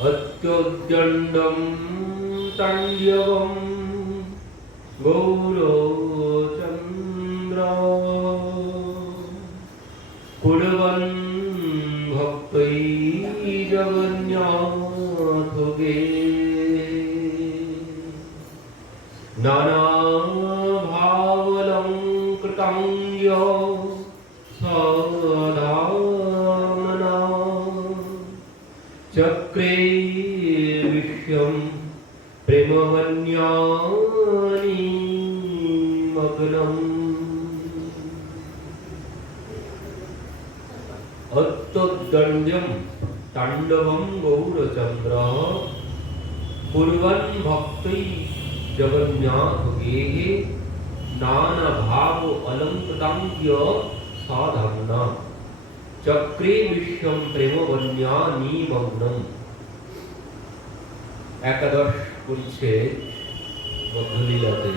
अत्योद्यण्डं ताण्डवं गौरचन्द्र कुर्वन् भक्तैः जगन्नाथगे नानाभावलङ्कृतं यो सदामना चक्रे विश्वं प्रेमवन्यानि मग्नम् अत्तद्दण्ड्यं ताण्डवं गौरचन्द्र कुर्वन् भक्तैः जगन्नाथगेः नानाभाव अलङ्कृताङ्ग्य साधम्ना चक्रे विश्वं प्रेमवन्यानिमग्नम्। एकादश परिच्छेद मध्यलीलाते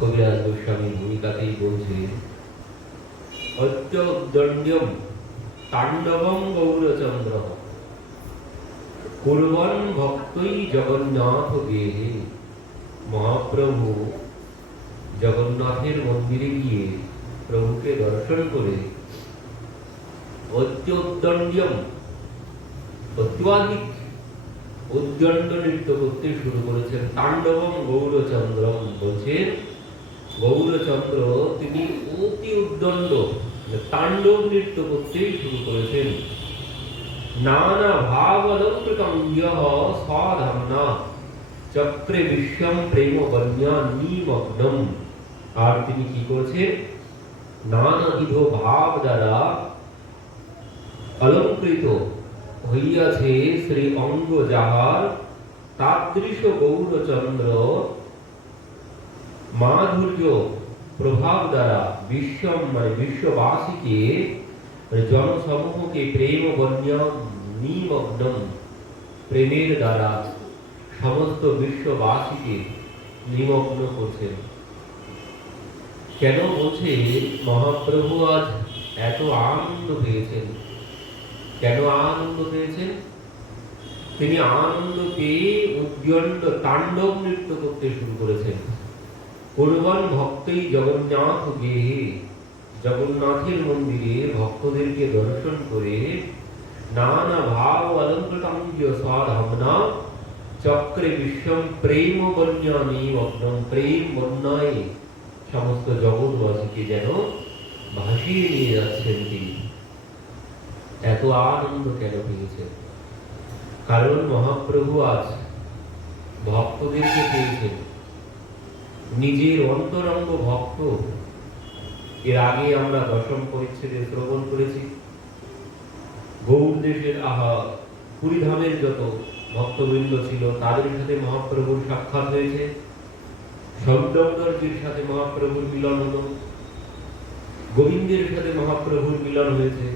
कविराज गोस्वामी भूमिकातेই বলছে अत्योद्दण्ड्यं ताण्डवं गौरचन्द्र कुर्वन् भक्तैः जगन्नाथगेः। महाप्रभु जगन्नाथের মন্দিরে গিয়ে প্রভুকে দর্শন করে অত্যুদ্দণ্ড্যম অত্যাধিক উদ্দণ্ড নৃত্য করতে শুরু করেছেন। তাণ্ডবম গৌরচন্দ্রম বলছেন গৌরচন্দ্র তিনি অতি উদ্দণ্ড তাণ্ডব নৃত্য করতে শুরু করেছেন। নানা ভাব অলঙ্কৃতম ইয়ঃ সাধম্না চক্রে বিশ্বম প্রেম বন্যা নিমগ্নম। আর তিনি কি করছেন নানাবিধ ভাব দ্বারা অলঙ্কৃত হইয়াছে শ্রী অঙ্গ যাহার তাদৃশ গৌরচন্দ্র মাধুর্য প্রভাব দ্বারা বিশ্বম মানে বিশ্ববাসীকে জনসমূহকে প্রেম বন্যা নিমগ্নম প্রেমের দ্বারা সমস্ত বিশ্ববাসীকে নিমগ্ন করছেন। কেন বলছে মহাপ্রভু আজ এত আনন্দ পেয়েছেন? কেন আনন্দ পেয়েছেন? তিনি আনন্দ পেয়ে উদ্দণ্ড তাণ্ডব নৃত্য করতে শুরু করেছেন। কুর্বান ভক্তই জগন্নাথ গেহে জগন্নাথের মন্দিরে ভক্তদেরকে দর্শন করে নানা ভাব অলঙ্কৃতাঙ্গ সাধম্না চক্রে বিশ্বম প্রেম বন্যা নিমগ্নম প্রেম বন্যায় সমস্ত জগৎবাসীকে যেন ভাসিয়ে নিয়ে যাচ্ছেন তিনি। এত আনন্দ কেন পেয়েছেন? কারণ মহাপ্রভু আজ ভক্তদেরকে পেয়েছেন, নিজের অন্তরঙ্গ ভক্ত। এর আগে আমরা দশম পরিচ্ছেদে শ্রবণ করেছি গৌড় দেশের পুরীধামের যত ভক্তবৃন্দ ছিল তাদের সাথে মহাপ্রভুর সাক্ষাৎ হয়েছে, শব্দজির সাথে মহাপ্রভুর মিলন হলো, গোবিন্দের সাথে মহাপ্রভুর মিলন হয়েছে।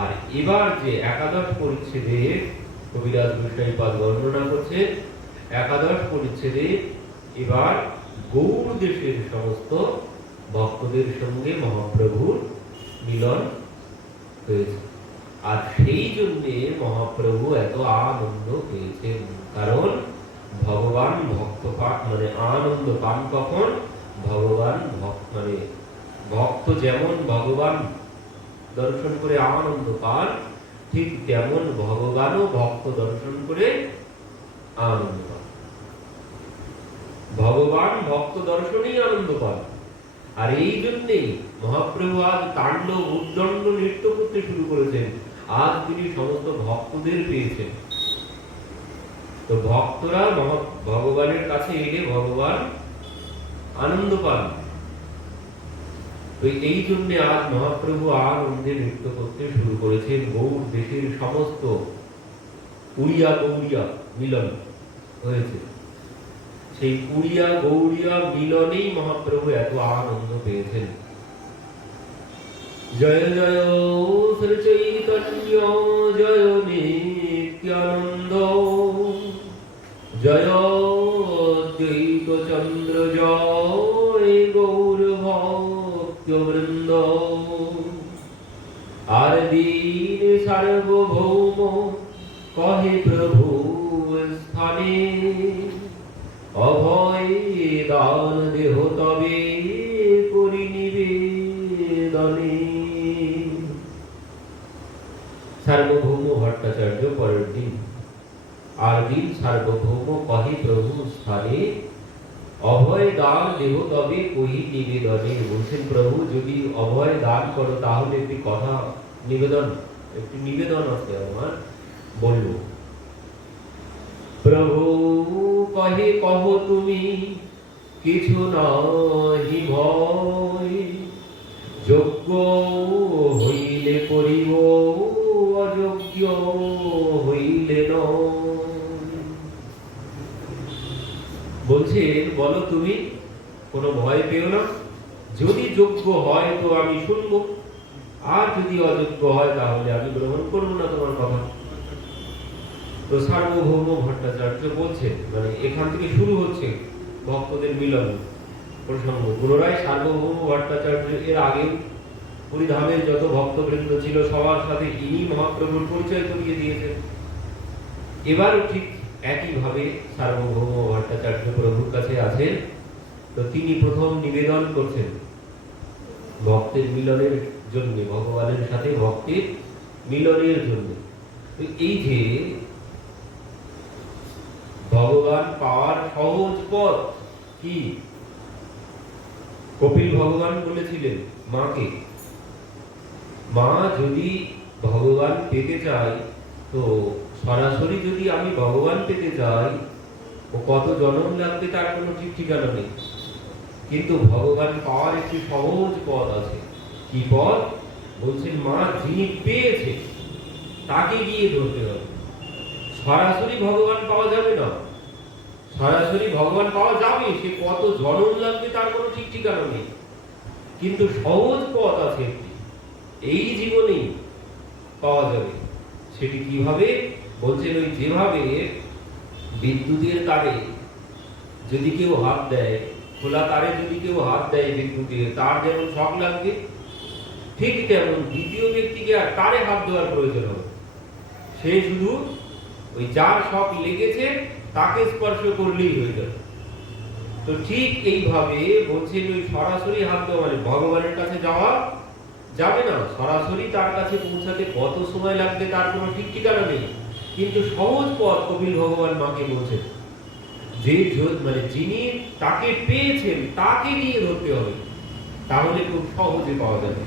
আর এবার যে একাদশ পরিচ্ছেদে কবিরাজ গোস্বামীপাদ বর্ণনা করছে, একাদশ পরিচ্ছেদে এবার গৌড় দেশের সমস্ত ভক্তদের সঙ্গে মহাপ্রভুর মিলন হয়েছে। আর সেই জন্যে মহাপ্রভু এত আনন্দ পেয়েছেন। কারণ ভগবান ভক্ত পান মানে আনন্দ পান কখন? ভগবান মানে ভক্ত যেমন ভগবান দর্শন করে আনন্দ পান, ঠিক তেমন ভগবানও ভক্ত দর্শন করে আনন্দ পান। ভগবান ভক্ত দর্শনেই আনন্দ পান। আর এই জন্যেই মহাপ্রভু আজ তাণ্ডব উদ্দণ্ড নৃত্য করতে শুরু করেছেন। আজ তিনি সমস্ত ভক্তদের পেয়েছেন। তো ভক্তরা ভগবানের কাছে এলে ভগবান আনন্দ পান। তো এই জন্য আজ মহাপ্রভু আনন্দে নৃত্য করতে শুরু করেছেন। গৌড় দেশের সমস্ত উড়িয়া গৌড়িয়া মিলন হয়েছে। সেই উড়িয়া গৌড়িয়া মিলনেই মহাপ্রভু এত আনন্দ পেয়েছেন। জয় জয় শ্রী চৈতন্য জয় নিত্যানন্দ জয় দ্বৈত চন্দ্র জয় গৌর ভক্তবৃন্দ। আর দিন সার্বভৌম কহে প্রভু স্থানে, অভয় দান দেহ তবে করি নিবেদনে। সার্বভৌম ভট্টাচার্য পরের দিন আর দিন সার্বভৌম কহে প্রভু স্থানে, অভয় দান দেহ তবে কহি নিবেদনে। বলছেন প্রভু যদি অভয় দান করো তাহলে একটি কথা নিবেদন, একটি নিবেদন আছে আমার, বলল। প্রভু কহে কহ তুমি কিছু নাহি ভয়, যোগ্য হইলে করিব অযোগ্য হইলে নয়। বলছেন বলো তুমি, কোনো ভয় পেও না, যদি যোগ্য হয় তো আমি শুনবো, আর যদি অযোগ্য হয় তাহলে আমি গ্রহণ করবো না তোমার কথা। তো সার্বভৌম ভট্টাচার্য বলছেন, মানে এখান থেকে শুরু হচ্ছে ভক্তদের মিলন প্রসঙ্গ। পুনরায় সার্বভৌম ভট্টাচার্য এর আগে পুরীধামের যত ভক্তবৃন্দ ছিল সবার সাথে ইনি মহাপ্রভুর পরিচয় করিয়ে দিয়েছেন। এবারও ঠিক একইভাবে সার্বভৌম ভট্টাচার্য প্রভুর কাছে আছেন। তো তিনি প্রথম নিবেদন করছেন ভক্তের মিলনের জন্য, ভগবানের সাথে ভক্তের মিলনের জন্য। এই যে ভগবান পাওয়ার সহজ পথ কি, কপিল ভগবান বলেছিলেন মাকে, মা যদি ভগবান পেতে চাই তো সরাসরি যদি আমি ভগবান পেতে চাই ও কত জন্ম লাগবে তার কোনো ঠিক ঠিকানা নেই। কিন্তু ভগবান পাওয়ার একটি সহজ পথ আছে। কি পথ? বলছেন মা যিনি পেয়েছে তাকে গিয়ে ধরতে হবে। সরাসরি ভগবান পাওয়া যাবে না, সরাসরি ভগবান পাওয়া যাবে, সে কত জন্ম লাগবে তার কোনো ঠিক ঠিকানা নেই। কিন্তু সহজ পথ আছে একটি, এই জীবনেই পাওয়া যাবে। সেটি কিভাবে? বলছেন ওই যেভাবে বিদ্যুতের তারে যদি কেউ হাত দেয়, খোলা তারে যদি কেউ হাত দেয় বিদ্যুতের, তার যেমন শক লাগবে, ঠিক তেমন দ্বিতীয় ব্যক্তিকে আর তারে হাত দেওয়ার প্রয়োজন হবে। সে শুধু ওই যার শক লেগেছে তাকে স্পর্শ করলেই হয়ে যাবে। তো ঠিক এইভাবে বলছেন ওই সরাসরি হাত দেওয়া মানে ভগবানের কাছে যাওয়া যাবে না, সরাসরি তার কাছে পৌঁছাতে কত সময় লাগবে তার কোনো ঠিক ঠিকানা নেই। কিন্তু সহজ পথ কপিল ভগবান মাকে বলছেন, যে মানে যিনি তাকে পেয়েছেন তাকে গিয়ে ধরতে হবে, তাহলে খুব সহজে পাওয়া যাবে।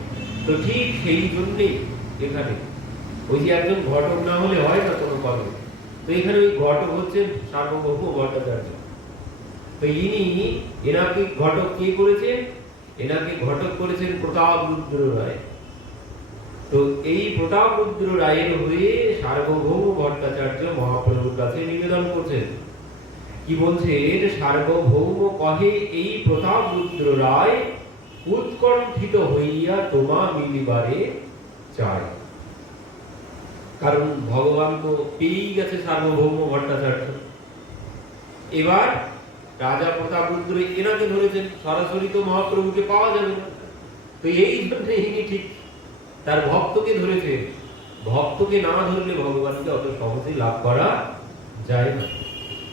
তো ঠিক সেই জন্যই এখানে ওই যে একজন ঘটক না হলে হয় না কোনো কর্ম, তো এখানে ওই ঘটক হচ্ছেন সার্বভৌম ভট্টাচার্য। তো এনাকে ঘটক কে করেছেন? এনাকে ঘটক করেছেন প্রতাপরুদ্র রায়। তো এই প্রতাপরুদ্র রায়ের হয়ে সার্বভৌম ভট্টাচার্য মহাপ্রভুর কাছে নিবেদন করছেন। কি বলছেন? সার্বভৌম কহে এই প্রতাপরুদ্র রায় উৎকণ্ঠিত হইয়া তোমা মিলিবারে চায়। কারণ ভগবান তো পেয়েই গেছে সার্বভৌম ভট্টাচার্য, এবার রাজা প্রতাপরুদ্র এনাকে ধরেছেন, সরাসরি তো মহাপ্রভুকে পাওয়া যাবে না। তো এই জন্য ইনি ঠিক তার ভক্তকে ধরেছেন। ভক্তকে না ধরলে ভগবানকে অত সহজে লাভ করা যায় না,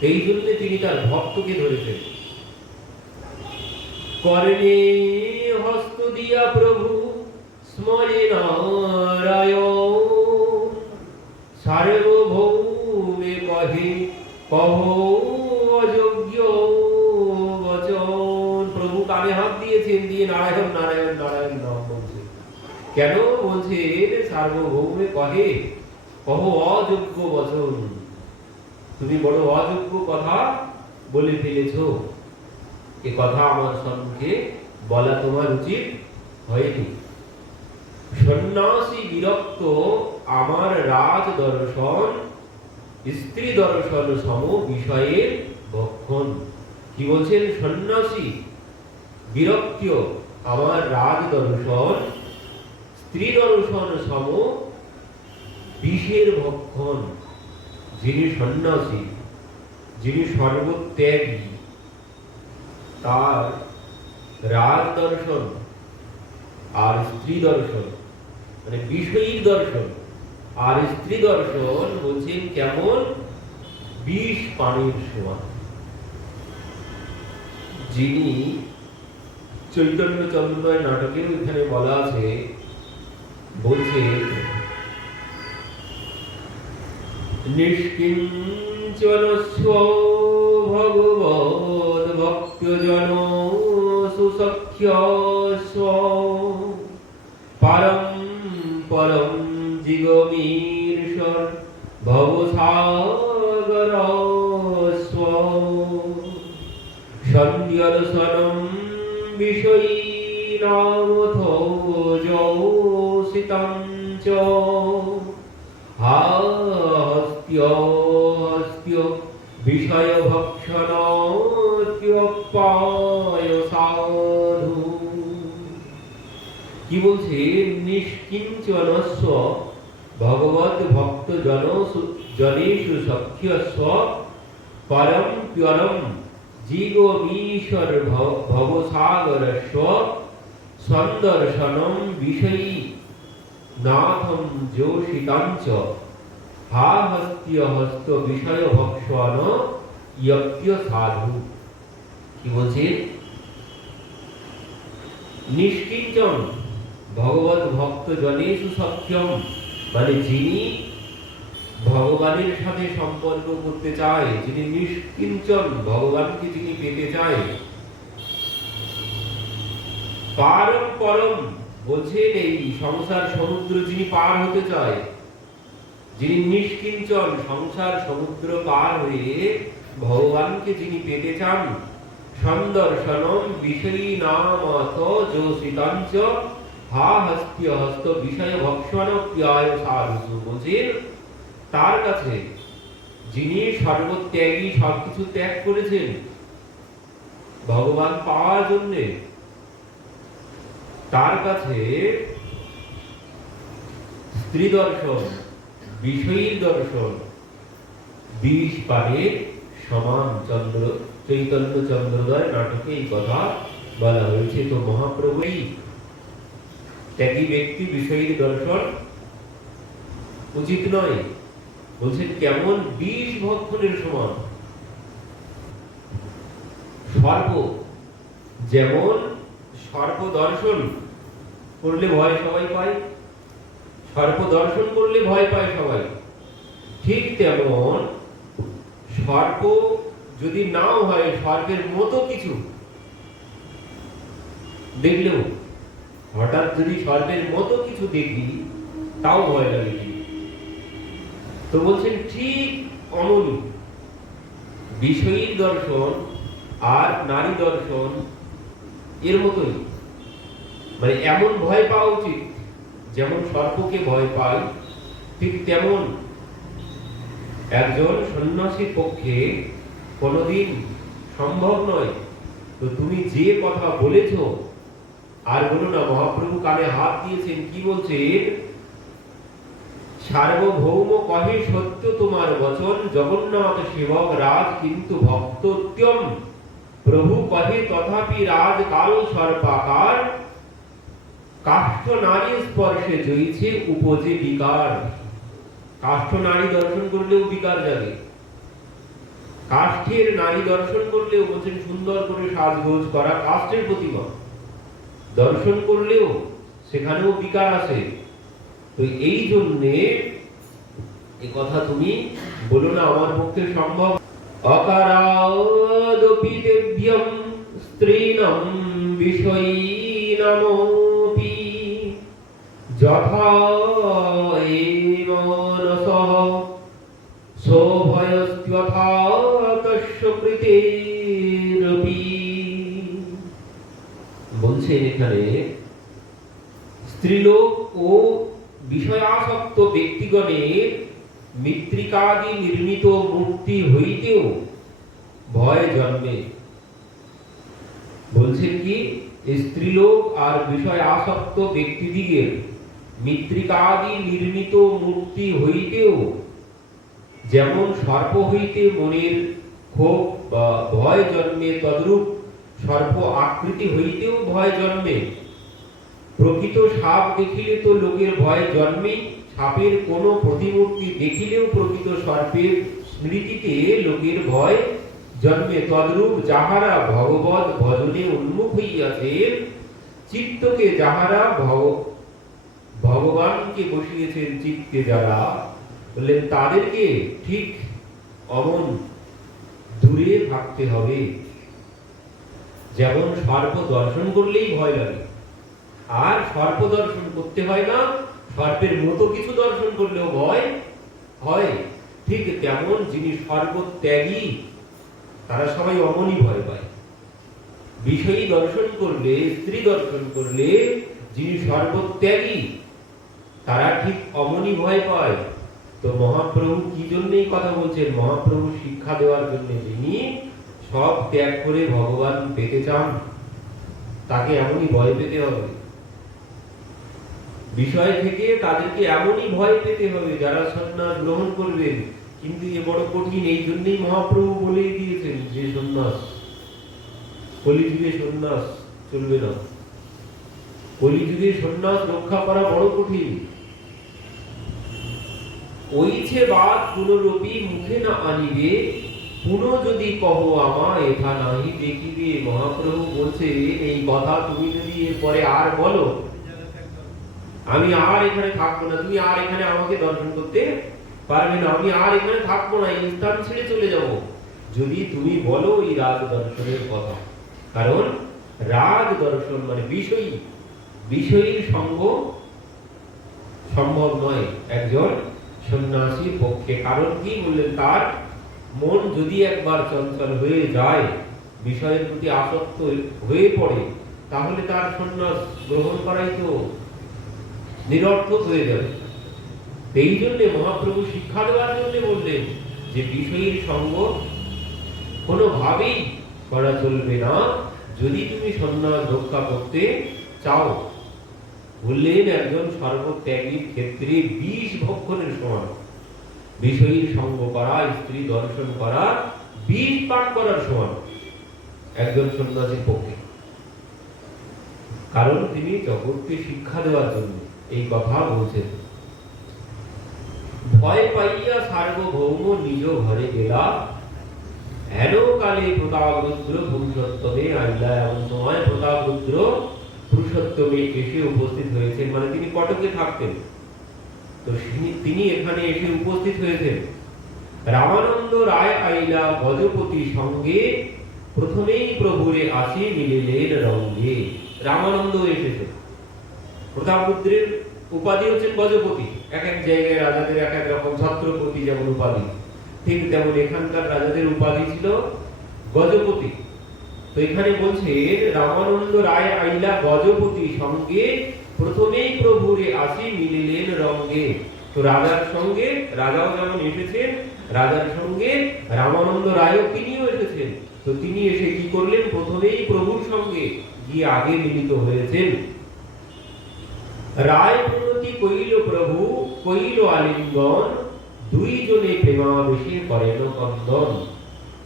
এই জন্য তিনি তার ভক্তকে ধরেছেন। কর্ণে হস্ত দিয়া প্রভু স্মরে নারায়ণ, সার্বভৌমে কহে কহ অযোগ্য বচন। প্রভু কানে হাত দিয়েছেন, দিয়ে নারায়ণ নারায়ণ নারায়ণ নাম বলছে। কেন বলছেন? সার্বভৌমে কহে কহ অযোগ্য বচন, তুমি বড় অযোগ্য কথা বলে ফেলেছ, এ কথা আমার সম্মুখে বলা তোমার উচিত হয়নি। সন্ন্যাসী বিরক্ত আমার রাজ দর্শন, স্ত্রী দর্শন সম বিষয়ের ভক্ষণ। কি বলছেন? সন্ন্যাসী বিরক্ত আমার রাজ দর্শন, স্ত্রী দর্শন সম বিষের ভক্ষণ। যিনি সন্ন্যাসী, যিনি সর্বত্যাগী, তার রাজ দর্শন আর স্ত্রী দর্শন মানে বিষয়ী দর্শন আর স্ত্রী দর্শন বলছেন কেমন বিষ পানির সমান। যিনি চৈতন্য চন্দ্রময় নাটকেও এখানে বলা আছে, বলছে নিষ্কিঞ্চনস্য ভগবদ ভক্তজন সুসখ্যস্ব পরম পরম জিগমীশ্বর ভবসাগরস্ব সন্ধ্যদর্শনম বিষয়ীনামথো যোষিতং চ হস্ত্য হস্ত্য বিষয় ভক্ষণোপ্যায় সাধু। কি বলছে? নিষ্কিঞ্চনস্য ভগবত ভক্ত জনেষু সখ্যস্ব পরম প্যরম জিগমীশ্বর ভবসাগরস্ব সন্দর্শনম বিষয়ী নাথম যোষিতাঞ্চ হা হস্ত্য হস্ত বিষয় ভক্ষণ ইয়ক্য সাধু। কি বলছে? নিষ্কিঞ্চন ভগবত ভক্ত জনেষু সখ্যম, মানে যিনি ভগবানের সাথে সম্পর্ক করতে চায়, যিনি নিষ্কিঞ্চন, ভগবানকে যিনি পেতে চায়। পারম পরম বলছেন এই সংসার সমুদ্র যিনি পার হতে চায়, যিনি নিষ্কিঞ্চন সংসার সমুদ্র পার হয়ে ভগবানকে যিনি পেতে চান, সন্দর্শনম বিষয়ী নামথ যোষিতাঞ্চ হা হস্ত্য হস্ত বিষয় ভক্ষণোপ্যায় সাধু। বলছেন তার কাছে যিনি সর্বত্যাগী, সবকিছু ত্যাগ করেছেন ভগবান পাওয়ার জন্য, তার কাছে স্ত্রী দর্শন, বিষয়ীর দর্শন বিষ পানির সমান। চৈতন্য চন্দ্রোদয় নাটকে এই কথা বলা হয়েছে। তো মহাপ্রভু এই ত্যাগী ব্যক্তি বিষয়ীর দর্শন উচিত নয়, বলছেন কেমন বিষ ভক্ষণের সমান। সর্প, যেমন সর্প দর্শন করলে ভয় সবাই পায়, সর্প দর্শন করলে ভয় পায় সবাই, ঠিক তেমন সর্প যদি নাও হয়, সর্পের মতো কিছু দেখলেও, হঠাৎ যদি সর্পের মতো কিছু দেখি তাও ভয় লাগে। তো বলছেন ঠিক অমনি বিষয়ী দর্শন আর নারী দর্শন এর মতোই, মানে এমন ভয় পাওয়া উচিত যেমন সর্পকে ভয় পাই, ঠিক তেমন একজন সন্ন্যাসীর পক্ষে কোনোদিন সম্ভব নয়। তো তুমি যে কথা বলেছ আর বলো না। মহাপ্রভু কানে হাত দিয়েছেন, কি বলছেন? সার্বভৌম কহে সত্য তোমার বচন, জগন্নাথ সেবক রাজ কিন্তু ভক্তোত্তম। প্রভু কহে তথাপি রাজ কাল সর্পাকার, কাষ্ঠ নারী স্পর্শে জয়ছে উপজে বিকার। কাষ্ঠ নারী দর্শন করলেও বিকার যাবে, কাষ্ঠের নারী দর্শন করলেও, বলছেন সুন্দর করে সাজগোজ করা কাষ্ঠের প্রতিমা দর্শন করলেও সেখানেও বিকার আছে। তো এই জন্যে এই কথা তুমি বলো না, আমার পক্ষে সম্ভব। অকারাদপি দেভ্যম স্ত্রীণম বিষয়ীনামপি যথা মনসঃ শোভয়স্ত্যথা তস্য কৃতেরপি। বলছেন এখানে স্ত্রীলোক ও বিষয়াসক্ত ব্যক্তিগণের মৃত্তিকাদি নির্মিত মূর্তি হইতেও ভয় জন্মে। বলছেন কি, স্ত্রীলোক আর বিষয়াসক্ত ব্যক্তিদিগের মৃত্তিকাদি নির্মিত মূর্তি হইতেও যেমন সর্প হইতে মনের ক্ষোভ বা ভয় জন্মে, তদ্রূপ সর্প আকৃতি হইতেও ভয় জন্মে। প্রকৃত সাপ দেখিলে তো লোকের ভয় জন্মে, সাপের কোনো প্রতিমূর্তি দেখিলেও প্রকৃত সর্পের স্মৃতিতে লোকের ভয় জন্মে। তদ্রূপ যাহারা ভগবৎ ভজনে উন্মুখ হইয়াছেন, চিত্তকে যাহারা ভগবানকে বসিয়েছেন চিত্তে যারা, বললেন তাদেরকে ঠিক অমন দূরে থাকতে হবে। যেমন সর্প দর্শন করলেই ভয় লাগে, আর সর্প দর্শন করতে হয় না, সর্পের মতো কিছু দর্শন করলেও ভয় হয়, ঠিক তেমন যিনি সর্বত্যাগী তারা সবাই অমনই ভয় পায়। বিষয়ী দর্শন করলে, স্ত্রী দর্শন করলে যিনি সর্বত্যাগী তারা ঠিক অমনই ভয় পায়। তো মহাপ্রভু কি জন্য এই কথা বলছেন? মহাপ্রভু শিক্ষা দেওয়ার জন্য, যিনি সব ত্যাগ করে ভগবান পেতে চান তাকে এমনই ভয় পেতে হবে। বিষয় থেকে তাদেরকে এমনই ভয় পেতে হবে যারা সন্ন্যাস গ্রহণ করবেন। কিন্তু এ বড় কঠিন, এই জন্যই মহাপ্রভু বলেই দিয়েছেন যে সন্ন্যাস, কলিযুগে সন্ন্যাস চলবে না। কলিযুগে সন্ন্যাস রক্ষা করা বড় কঠিন। ওইছে বাদ পুনরপি মুখে না আনিবে, পুনঃ যদি কহ আমা এথা নাহি দেখিবে। মহাপ্রভু বলছে এই কথা তুমি যদি এরপরে আর বলো, আমি আর এখানে থাকবো না, তুমি আর এখানে আমাকে দর্শন করতে পারবে না, আমি আর এখানে থাকবো না, এই স্থান ছেড়ে চলে যাব, যদি তুমি বলো এই রাগ দর্শনের কথা। কারণ রাগ দর্শন মানে বিষয়ী, বিষয়ীর সঙ্গ সম্ভব নয় একজন সন্ন্যাসীর পক্ষে। কারণ কি বললেন? তার মন যদি একবার চঞ্চল হয়ে যায়, বিষয়ের প্রতি আসক্ত হয়ে পড়ে, তাহলে তার সন্ন্যাস গ্রহণ করাই তো নিরর্থক হয়ে যাবে। এই জন্য মহাপ্রভু শিক্ষা দেওয়ার জন্য বললেন যে বিষয়ীর সঙ্গ কোনোভাবেই করা চলবে না যদি তুমি সন্ন্যাস রক্ষা করতে চাও। বললেন একজন সর্বত্যাগীর ক্ষেত্রে বিষ ভক্ষণের সমান। বিষয়ীর সঙ্গ করা, স্ত্রী দর্শন করা বিষ পান করার সমান একজন সন্ন্যাসীর পক্ষে। কারণ তিনি জগৎকে শিক্ষা দেওয়ার জন্য এই কথা বলছেন। ভয় পাইয়া সার্বভৌম নিজ ঘরে গেলা, হেন কালে প্রতাপরুদ্র পুরুষোত্তমে আইলা। এমন সময় প্রতাপরুদ্র পুরুষোত্তমে এসে উপস্থিত হয়েছেন, মানে তিনি কটকে থাকতেন, তো তিনি এখানে এসে উপস্থিত হয়েছেন। রামানন্দ রায় আইলা গজপতি সঙ্গে, প্রথমেই প্রভুরে আসি মিলিলেন রঙ্গে। রামানন্দ এসেছেন। প্রতাপরুদ্রের উপাধি হচ্ছেন গজপতি। এক এক জায়গায় রাজাদের এক এক রকম, ছত্রপতি যেমন উপাধি, ঠিক তেমন এখানকার রাজাদের উপাধি ছিল গজপতি। তো এখানে বলছে রামানন্দ রায় আইলা গজপতি সঙ্গে, প্রথমেই প্রভুরে আসি মিলিলেন রঙ্গে। তো রাজার সঙ্গে, রাজাও যেমন এসেছেন, রাজার সঙ্গে রামানন্দ রায়ও তিনিও এসেছেন। তো তিনি এসে কি করলেন? প্রথমেই প্রভুর সঙ্গে গিয়ে আগে মিলিত হয়েছেন। রায় প্রণতি কইল প্রভু, কইল আলিঙ্গন, দুইজনে প্রেমাবেশে করেন কন্দন।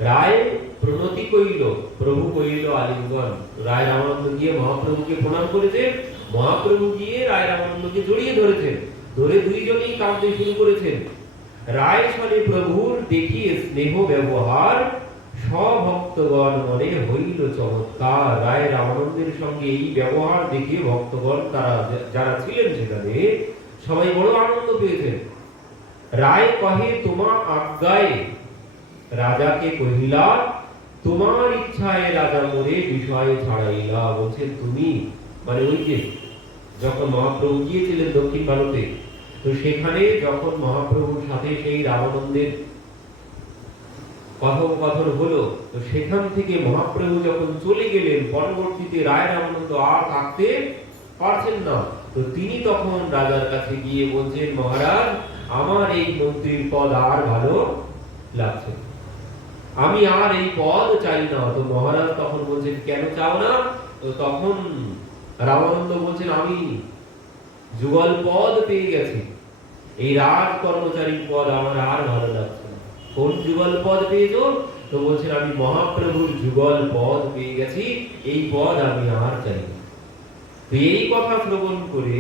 রায় প্রণতি কইল, প্রভু কইল আলিঙ্গন। রায় রামানন্দ গিয়ে মহাপ্রভুকে প্রণাম করেছেন, মহাপ্রভু গিয়ে রায় রামানন্দকে জড়িয়ে ধরেছেন, ধরে দুইজনেই কাঁদতে শুরু করেছেন। রায় সনে প্রভুর দেখিয়ে স্নেহ ব্যবহার, সভক্তগণ মনে হইল চমৎকার। রায় রামানন্দের সঙ্গে এই ব্যবহার দেখে ভক্তগণ তারা যারা ছিলেন সেখানে সবাই বড় আনন্দ পেয়েছেন। রায় কহে তোমা আজ্ঞায়, রাজাকে কহিলা তোমার ইচ্ছায় রাজা মোরে বিষয়ে ছাড়াইলা। বলছেন তুমি, মানে ওই যে যখন মহাপ্রভু গিয়েছিলেন দক্ষিণ ভারতে, তো সেখানে যখন মহাপ্রভুর সাথে সেই রামানন্দের কথোপকথন হলো, তো সেখান থেকে মহাপ্রভু যখন চলে গেলেন, পরবর্তীতে রায় রামানন্দ আর থাকতে পারছেন না, তো তিনি তখন রাজার কাছে গিয়ে বলছেন মহারাজ আমার এই মন্ত্রীর পদ আর ভালো লাগছে, আমি আর এই পদ চাই না। তো মহারাজ তখন বলছেন কেন চাও না? তো তখন রামানন্দ বলছেন আমি যুগল পদ পেয়ে গেছি, এই রাজ কর্মচারীর পদ আমার আর ভালো লাগছে না। কোন যুগল পদ পেয়েছো? তো বলছেন আমি মহাপ্রভুর যুগল পদ পেয়ে গেছি, এই পদ আমি আর চাই না। তো এই কথা শ্রবণ করে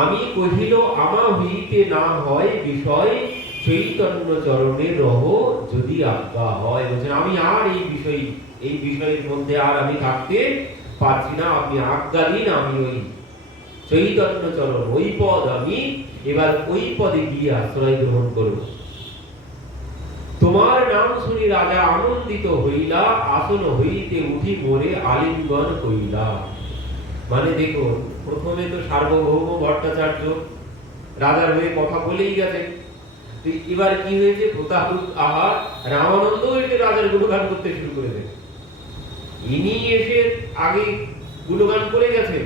আমি কহিল আমা হইতে না হয় বিষয়, চৈতন্য চরণের রহ যদি আজ্ঞা হয়। বলছেন আমি আর এই বিষয়ের মধ্যে আর আমি থাকতে পারছি না, আপনি আজ্ঞা দিন, আমি ওই চৈতন্য চরণ ওই পদ আমি এবার ওই পদে গিয়ে আশ্রয় গ্রহণ করব। তোমার নাম শুনি রাজা আনন্দিত হইলা, আসন হইতে উঠি মোরে আলিঙ্গন কইলা। মানে দেখুন, প্রথমে তো সার্বভৌম ভট্টাচার্য রাজার হয়ে কথা বলেই গেছে, এবার কি হয়েছে, প্রতাপ আহা রামানন্দ এসে রাজার গুণগান করতে শুরু করে দেন। ইনি এসে আগে গুণগান করে গেছেন,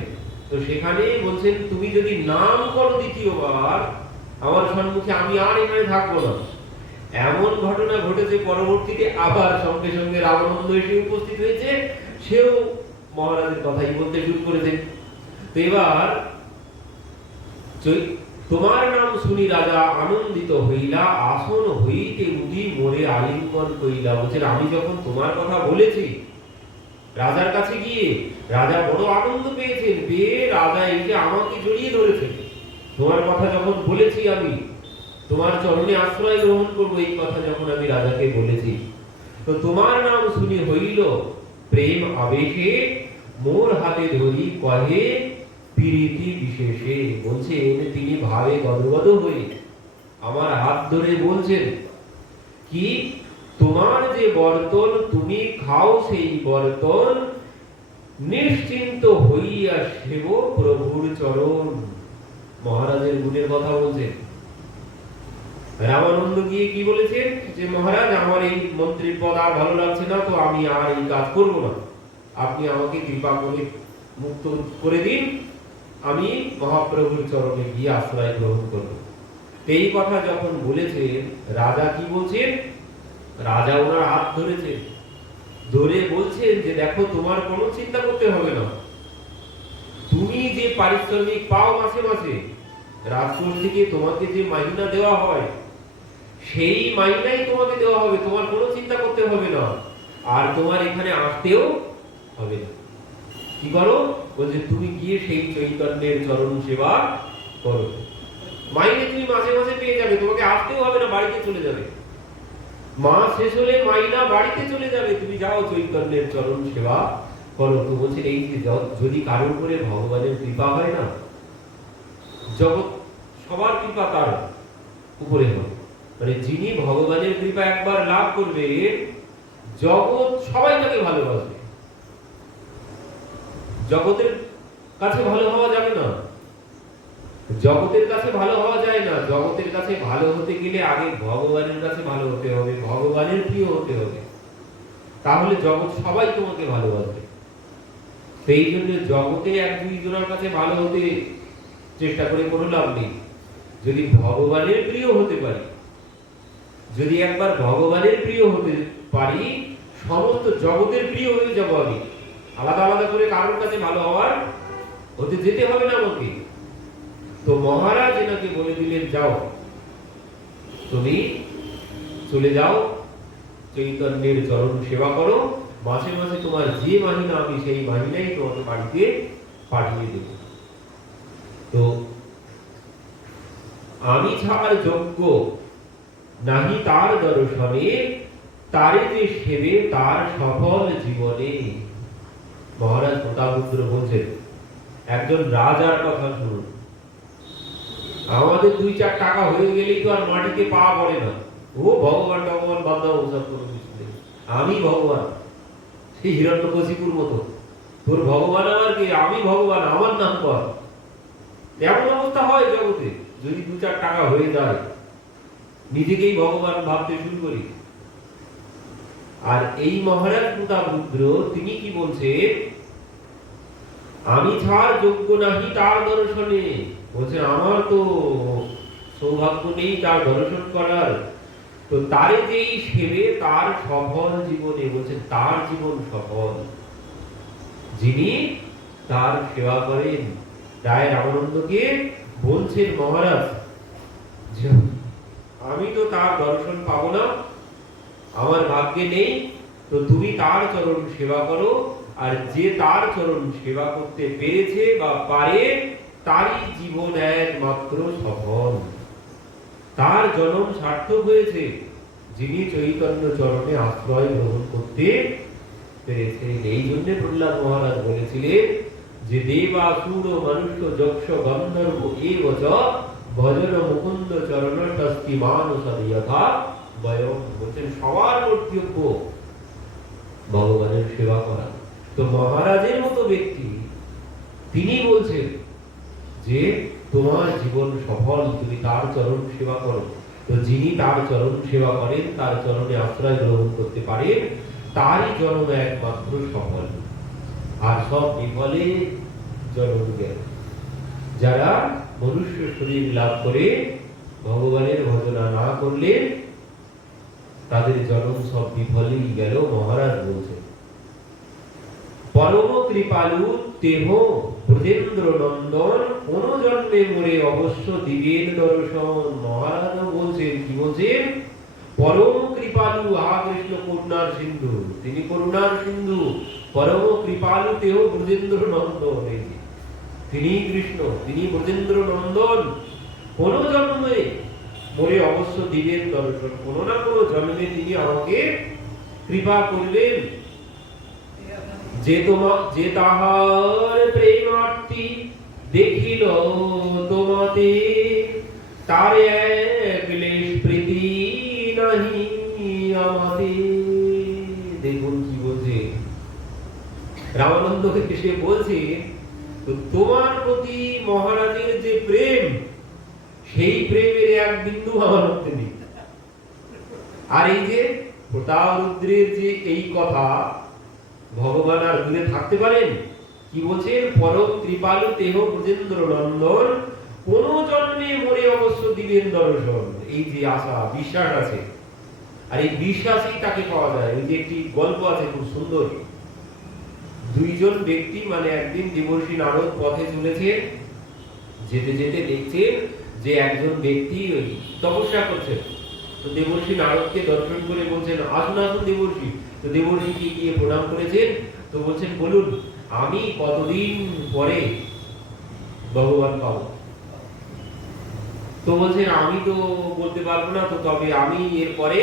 তো সেখানে বলছেন তুমি যদি নাম করো দ্বিতীয়বার আমার সম্মুখে, আমি আর এখানে থাকবো না। এমন ঘটনা ঘটেছে পরবর্তীতে আবার সঙ্গে সঙ্গে রামানন্দ এসে উপস্থিত হয়েছে, সেও মহারাজের কথাই বলতে শুরু করেছে। তো এবার তোমার নাম শুনি রাজা আনন্দিত হইলা, আসন হইতে উঠি মোরে আলিঙ্গন কইলা। বলছেন আমি যখন তোমার কথা বলেছি রাজার কাছে গিয়ে, রাজা বড় আনন্দ পেয়েছেন, পেয়ে রাজা এসে আমাকে জড়িয়ে ধরেছেন। তোমার কথা যখন বলেছি, আমি তোমার চরণে আশ্রয় গ্রহণ করবো, এই কথা যখন আমি রাজাকে বলেছি, তো তোমার নাম শুনি হইল প্রেম আবেশে, মোর হাতে ধরি কহে প্রীতি বিশেষে। বলছেন তিনি ভাবে গদগদ হয়ে আমার হাত ধরে বলছেন কি, তোমার যে বর্তন তুমি খাও সেই বর্তন, নিশ্চিন্ত হইয়া সেব প্রভুর চরণ। মহারাজের গুণের কথা বলছেন। রামানন্দ গিয়ে কি বলেছেন যে মহারাজ আমার এই মন্ত্রীর পদ আর ভালো লাগছে না, তো আমি আর এই কাজ করব না, আপনি আমাকে কৃপা করে মুক্ত করে দিন, আমি মহাপ্রভুর চরণে গিয়ে আশ্রয় গ্রহণ করব। এই কথা যখন বলেছেন, রাজা কি বলছেন, রাজা ওনার হাত ধরেছেন, ধরে বলছেন যে দেখো তোমার কোনো চিন্তা করতে হবে না, তুমি যে পারিশ্রমিক পাও মাসে মাসে রাজকোষ থেকে তোমাকে যে মাইনা দেওয়া হয়, সেই মাইনাই তোমাকে দেওয়া হবে, তোমার কোনো চিন্তা করতে হবে না, আর তোমার এখানে আসতেও হবে না। কি করো, বলছে তুমি গিয়ে সেই চৈতন্যের চরণ সেবা করো, মাইনে তুমি মাসে মাসে পেয়ে যাবে, তোমাকে আসতেও হবে না, বাড়িতে চলে যাবে, মাস শেষ হলে মাইনা বাড়িতে চলে যাবে, তুমি যাও চৈতন্যের চরণ সেবা করো। তো বলছেন এই যদি কারোর উপরে ভগবানের কৃপা হয় না, জগৎ সবার কৃপা তার উপরে হয়, মানে যিনি ভগবানের কৃপা একবার লাভ করবে, জগৎ সবাই তাকে ভালোবাসবে। জগতের কাছে ভালো হওয়া যাবে না, জগতের কাছে ভালো হওয়া যায় না, জগতের কাছে ভালো হতে গেলে আগে ভগবানের কাছে ভালো হতে হবে, ভগবানের প্রিয় হতে হবে, তাহলে জগৎ সবাই তোমাকে ভালোবাসবে। সেই জন্য জগতে এক দুই জনের কাছে ভালো হতে চেষ্টা করে কোনো লাভ নেই। যদি ভগবানের প্রিয় হতে পারি, যদি একবার ভগবানের প্রিয় হতে পারি, সমস্ত জগতের প্রিয় হয়ে যাব আমি। আলাদা আলাদা করে কারোর কাছে ভালো হওয়ার হতে যেতে হবে না আমাকে। তো মহারাজ এনাকে বলে দিলেন যাও, তুমি চলে যাও, চৈতন্যের চরণ সেবা করো, মাসে মাসে তোমার যে মাহিনা আমি সেই মাহিনাই তোমাকে বাড়িতে পাঠিয়ে দেব। তো আমি ছাড় যোগ্য নাহি তার দর্শনে, তারে যে সেবে তার সফল জীবনে। মহারাজ প্রতাপরুদ্র বলছেন, একজন রাজার কথা শুনুন, আমাদের 2-4 টাকা হয়ে গেলেই তো আর মাটিতে পা পড়ে না, ও ভগবান ভগবান বান্দা ওসব কোনো কিছু নেই, আমি ভগবান, সেই হিরণ্যকশিপুর মতো, তোর ভগবান আমার কে, আমি ভগবান, আমার নাম কর। এমন অবস্থা হয় জগতে, যদি 2-4 টাকা হয়ে যায় নিজেকেই ভগবান ভাবতে শুরু করি। আর এই মহারাজ প্রতাপরুদ্র তিনি কি বলছেন, আমি ছাড় যোগ্য নাহি তার দর্শনে। বলছেন আমার তো সৌভাগ্য নেই তার দর্শন করার, তো তারে যেই সেবে তার সফল জীবনে। বলছেন তার জীবন সফল, যিনি তার সেবা করেন। রায় রামানন্দকে বলছেন মহারাজ, আমি তো তার দর্শন পাবো না, আমার ভাগ্যে নেই, তো তুমি তার চরণ সেবা করো, আর যে তার চরণ সেবা করতে পেরেছে বা পারে তারই জীবন একমাত্র সফল, তার জন্ম সার্থক হয়েছে যিনি চৈতন্য চরণে আশ্রয় গ্রহণ করতে পেরেছেন। এই জন্য প্রহ্লাদ মহারাজ বলেছিলেন যে দেবাসুর মনুষ্য যক্ষ গন্ধর্ব এবচ ভজন মুকুন্দ চরণ তস্তিমান সদয়থা বয়ম। বলছেন সবার কর্তব্য ভগবানের সেবা করা। তো মহারাজের মতো ব্যক্তি তিনি বলছেন যে তোমার জীবন সফল তুমি তার চরণ সেবা করো। তো যিনি তার চরণ সেবা করেন, তার চরণে আশ্রয় গ্রহণ করতে পারেন, তারই জন্ম একমাত্র সফল, আর সব বিফলে জন্ম গেল। যারা মনুষ্য শরীর লাভ করে ভগবানের ভজনা না করলে তাদের জন্ম সব বিফলেই গেল। মহারাজ বলছেন পরম কৃপালু তেহ ব্রজেন্দ্র নন্দন কোন জন্মে মোরে অবশ্য দিবেন দর্শন। মহারাজ বলছেন, কি বলছেন? পরম কৃপালু, আহা কৃষ্ণ করুণার সিন্ধু, তিনি করুণার সিন্ধু। পরম কৃপালু তেহ ব্রজেন্দ্র নন্দন, তিনি কৃষ্ণ, তিনি ব্রজেন্দ্র নন্দন। কোন জন্মে মোরে অবশ্য দিবেন দর্শন, কোন না কোন জন্মে তিনি আমাকে কৃপা করবেন। যে তাহার প্রেমার্থী দেখিল তোমাতে, তার এক লেশ প্রীতি নাহি আমাতে। দেখুন কি বলছে রামানন্দকে, সে বলছে তোমার প্রতি মহারাজের যে প্রেম, সেই প্রেমের এক বিন্দু আমার মধ্যে নেই। আর এই যে প্রতাপ রুদ্রের যে এই কথা, ভগবান আর দূরে থাকতে পারেন? কি বলছেন? পরম কৃপালু তেহ ব্রজেন্দ্র নন্দন কোন জন্মে মোরে অবশ্য দিবেন দর্শন। এই যে আশা, বিশ্বাস আছে, আর এই বিশ্বাসই তাকে পাওয়া যায়। ওই যে একটি গল্প আছে খুব সুন্দর, দুইজন ব্যক্তি, মানে একদিন দেবর্ষি নারদ পথে চলেছে, যেতে যেতে দেখছেন যে একজন ব্যক্তি তপস্যা করছেন। তো দেবর্ষি নারদকে দর্শন করে বলছেন, আসুন আসুন দেবর্ষি। তো দেবর্ষিকে গিয়ে প্রণাম করেছেন। তো বলছেন, বলুন আমি কতদিন পরে ভগবান পাবো? তো বলছেন, আমি তো বলতে পারবো না, তো তবে আমি এরপরে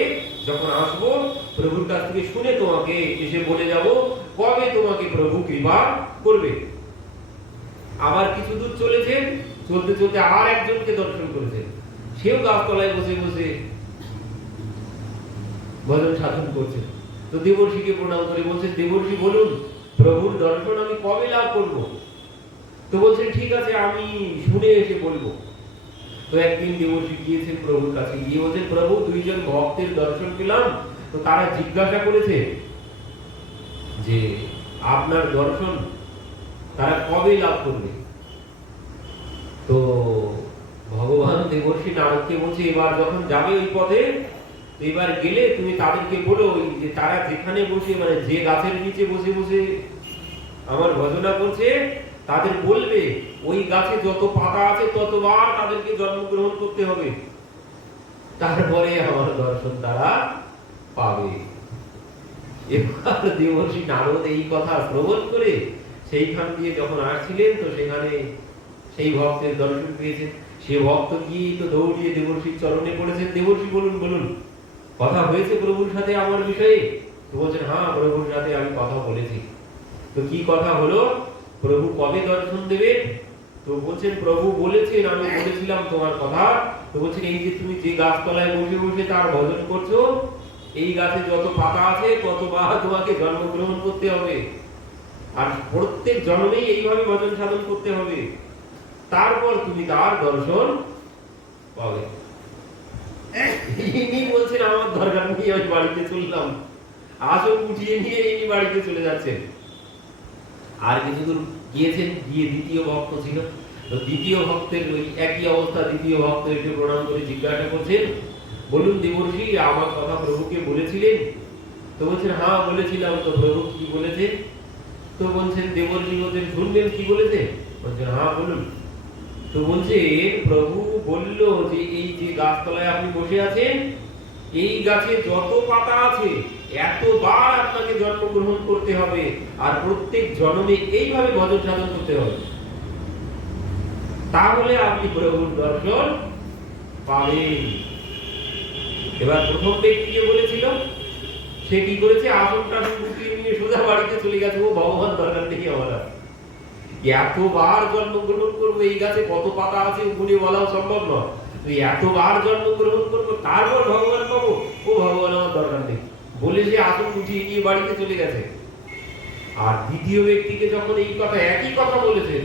যখন আসবো প্রভুর কাছ থেকে শুনে তোমাকে এসে বলে যাব কবে তোমাকে প্রভু কৃপা করবে। আবার কিছু দূর চলেছেন, চলতে চলতে আর একজনকে দর্শন করেছেন, সেও গাছতলায় বসে বসে ভজন সাধন করছেন। তো দেবর্ষিকে প্রণাম করে বলছেন, দেবর্ষি বলুন প্রভুর দর্শন আমি কবে লাভ করব? তো বলছেন, ঠিক আছে আমি শুনে এসে বলবো। তো একদিন দেবর্ষি গিয়েছেন প্রভুর কাছে, গিয়ে বলছেন, প্রভু দুইজন ভক্তের দর্শন পেলাম, তো তারা জিজ্ঞাসা করেছে যে আপনার দর্শন তারা কবে লাভ করবে? তো ভগবান দেবর্ষি নারদকে বলছে, এবার যখন যাবে ওই পথে, এবার গেলে তুমি তাদেরকে বলো যে তারা যেখানে বসে, মানে যে গাছের নিচে বসে বসে আমার ভজনা করছে, তাদের বলবে ওই গাছে যত পাতা আছে ততবার তাদেরকে জন্মগ্রহণ করতে হবে, তারপরে আমার দর্শন তারা পাবে। এবার দেবর্ষি নারদ এই কথা শ্রবণ করে সেইখান দিয়ে যখন আসছিলেন, তো সেখানে সেই ভক্তের দর্শন পেয়েছেন। সে ভক্ত গিয়ে তো দৌড়িয়ে দেবর্ষির চরণে পড়েছেন, দেবর্ষি বলুন বলুন কথা হয়েছে প্রভুর সাথে আমার বিষয়ে? তো বলছেন, হ্যাঁ প্রভুর সাথে আমি কথা বলেছি। তো কি কথা হলো? প্রভু কবে দর্শন দেবেন? তো বলছেন, প্রভু বলেছেন, আমি বলেছিলাম তোমার কথা। তো বলছেন, এই যে তুমি যে গাছতলায় বসে বসে তার ভজন করছো, এই গাছে যত পাতা আছে ততবার তোমাকে জন্মগ্রহণ করতে হবে, আর প্রত্যেক জন্মেই এইভাবে ভজন সাধন করতে হবে, তারপর তুমি তার দর্শন পাবে। ইনি বলছেন, আমার দরকার নেই, আমি বাড়িতে চললাম। আসন উঠিয়ে নিয়ে ইনি বাড়িতে চলে যাচ্ছেন। আর কিছু দূর গিয়েছেন, গিয়ে দ্বিতীয় ভক্ত ছিল, তো দ্বিতীয় ভক্তের ওই একই অবস্থা। দ্বিতীয় ভক্ত এসে প্রণাম করে জিজ্ঞাসা করছেন, বলুন দেবর্ষি আমার কথা প্রভুকে বলেছিলেন? তো বলছেন, হ্যাঁ বলেছিলাম। তো প্রভু কি বলেছে? তো বলছেন, দেবর্ষি বলছেন, শুনবেন কি বলেছে? বলছেন, হ্যাঁ বলুন। তো বলছে, প্রভু বলল যে এই যে গাছতলায় আপনি বসে আছেন, এই গাছে যত পাতা আছে এতবার আপনাকে জন্মগ্রহণ করতে হবে, আর প্রত্যেক জন্মে এইভাবে ভজন সাধন করতে হবে। তাহলে আপনি প্রভুর দর্শন পাবেন। এবার প্রথম ব্যক্তিকে বলেছিল, সে কি করেছে? আসনটা গুটিয়ে নিয়ে সোজা বাড়িতে চলে গেছে। ও ভগবান, দরকার নেই আমার। এতবার জন্মগ্রহণ করবো, এই গাছে কত পাতা আছে গুণে বলাও সম্ভব নয়। এতবার জন্মগ্রহণ করবো, তারপর ভগবান পাবো? ও ভগবান, আমার দরকার নেই বলে সে আসন গুটিয়ে নিয়ে বাড়িতে চলে গেছে। আর দ্বিতীয় ব্যক্তিকে যখন এই কথা, একই কথা বলেছেন,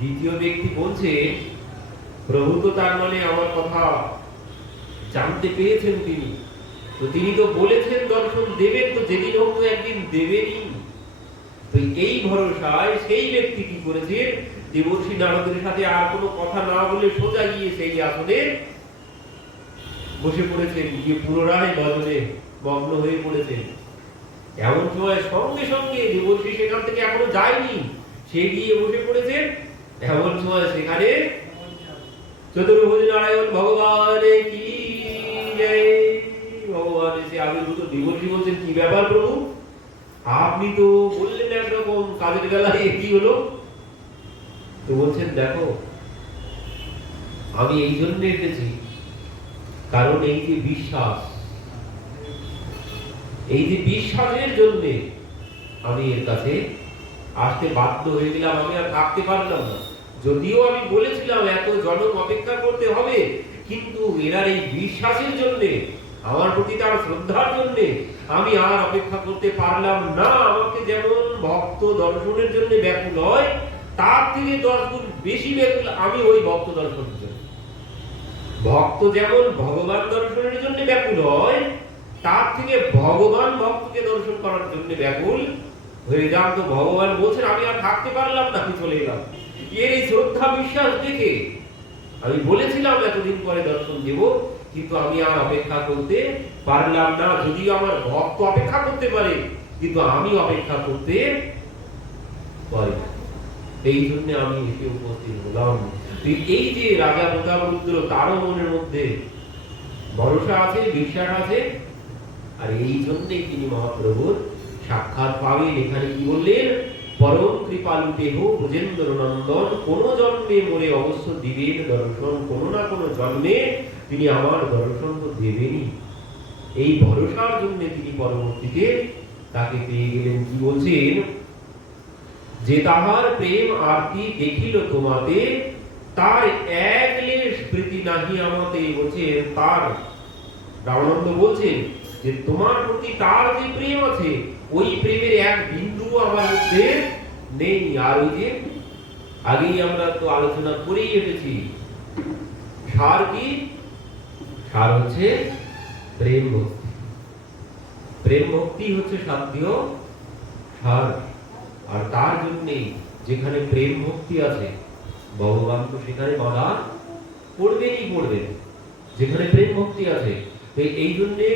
দ্বিতীয় ব্যক্তি বলছে, প্রভু তো তার মানে আমার কথা জানতে পেরেছেন তিনি, তো তিনি তো বলেছেন দর্শন দেবেন, তো যেদিন হোক তো একদিন দেবেনই। তো এই ভরসায় সেই ব্যক্তি কি করেছেন? দেবর্ষি নারদের সাথে আর কোনো কথা না বলে সোজা গিয়ে সেই আসনে বসে পড়েছেন, গিয়ে পুনরায় ভজনে মগ্ন হয়ে পড়েছেন। এমন সময় সঙ্গে সঙ্গে দেবর্ষি সেখান থেকে এখনো যায়নি, সে গিয়ে বসে পড়েছেন। এমন সময় সেখানে চতুর্ভুজ নারায়ণ ভগবান কি জয়, ভগবান এসে আবির্ভূত। দেবর্ষি বলছেন, কি ব্যাপার প্রভু, আপনি তো বললেন একরকম, কাজের বেলায় কি হলো? তো বলছেন, দেখো আমি এই জন্য এসেছি, কারণ এই যে বিশ্বাস, এই যে বিশ্বাসের জন্য আমি এর কাছে আসতে বাধ্য হয়ে গেলাম। আমি আর থাকতে পারলাম না। যদিও আমি বলেছিলাম এত জনক অপেক্ষা করতে হবে, কিন্তু এনার এই বিশ্বাসের জন্য, আমার প্রতি তার শ্রদ্ধার জন্য আমি আর অপেক্ষা করতে পারলাম না। আমাকে যেমন ভক্ত দর্শনের জন্য ব্যাকুল হয়, তার থেকে 10 গুণ বেশি ব্যাকুল আমি ওই ভক্ত দর্শনের জন্য। ভক্ত যেমন ভগবান দর্শনের জন্য ব্যাকুল হয়, তার থেকে ভগবান ভক্তকে দর্শন করার জন্য ব্যাকুল হয়ে যান। তো ভগবান বলছেন, আমি আর থাকতে পারলাম না, আমি চলে এলাম। এর এই শ্রদ্ধা বিশ্বাস দেখে আমি বলেছিলাম এতদিন পরে দর্শন দেব, কিন্তু আমি আর অপেক্ষা করতে পারলাম না। যদিও আমার ভক্ত অপেক্ষা করতে পারে, কিন্তু আমি অপেক্ষা করতে পারি না। এই জন্য আমি এসে উপস্থিত হলাম। এই যে রাজা প্রতাপরুদ্র, তারও মনের মধ্যে ভরসা আছে, বিশ্বাস আছে, আর এই জন্যই তিনি মহাপ্রভুর সাক্ষাৎ পাবেন। এখানে কি বললেন? পরম কৃপালু দেহ ব্রজেন্দ্র নন্দন, কোন জন্মে মোরে অবশ্য দিবেন দর্শন, কোন না কোন জন্মে তিনি আমার দর্শন তো দেবেনই। এই ভরসার জন্য তিনি পরবর্তীতে তাকে পেয়ে গেলেন। কি বলছেন? যে তাহার প্রেম আরতি দেখিল তোমাতে, তার এক লেশ প্রীতি নাহি আমাতে। বলছেন, তার রামানন্দ বলছেন যে তোমার প্রতি তার যে প্রেম আছে, ওই প্রেমের এক বিন্দু আমার মধ্যে নেই। আর ওই যে আগেই আমরা তো আলোচনা করেই এসেছি, সার কি? সার হচ্ছে প্রেম ভক্তি। প্রেম ভক্তি হচ্ছে সাধ্য সার। আর তার জন্যে যেখানে প্রেম ভক্তি আছে, ভগবান তো সেখানে বাধা পড়বেনই পড়বেন, যেখানে প্রেম ভক্তি আছে। এই জন্যে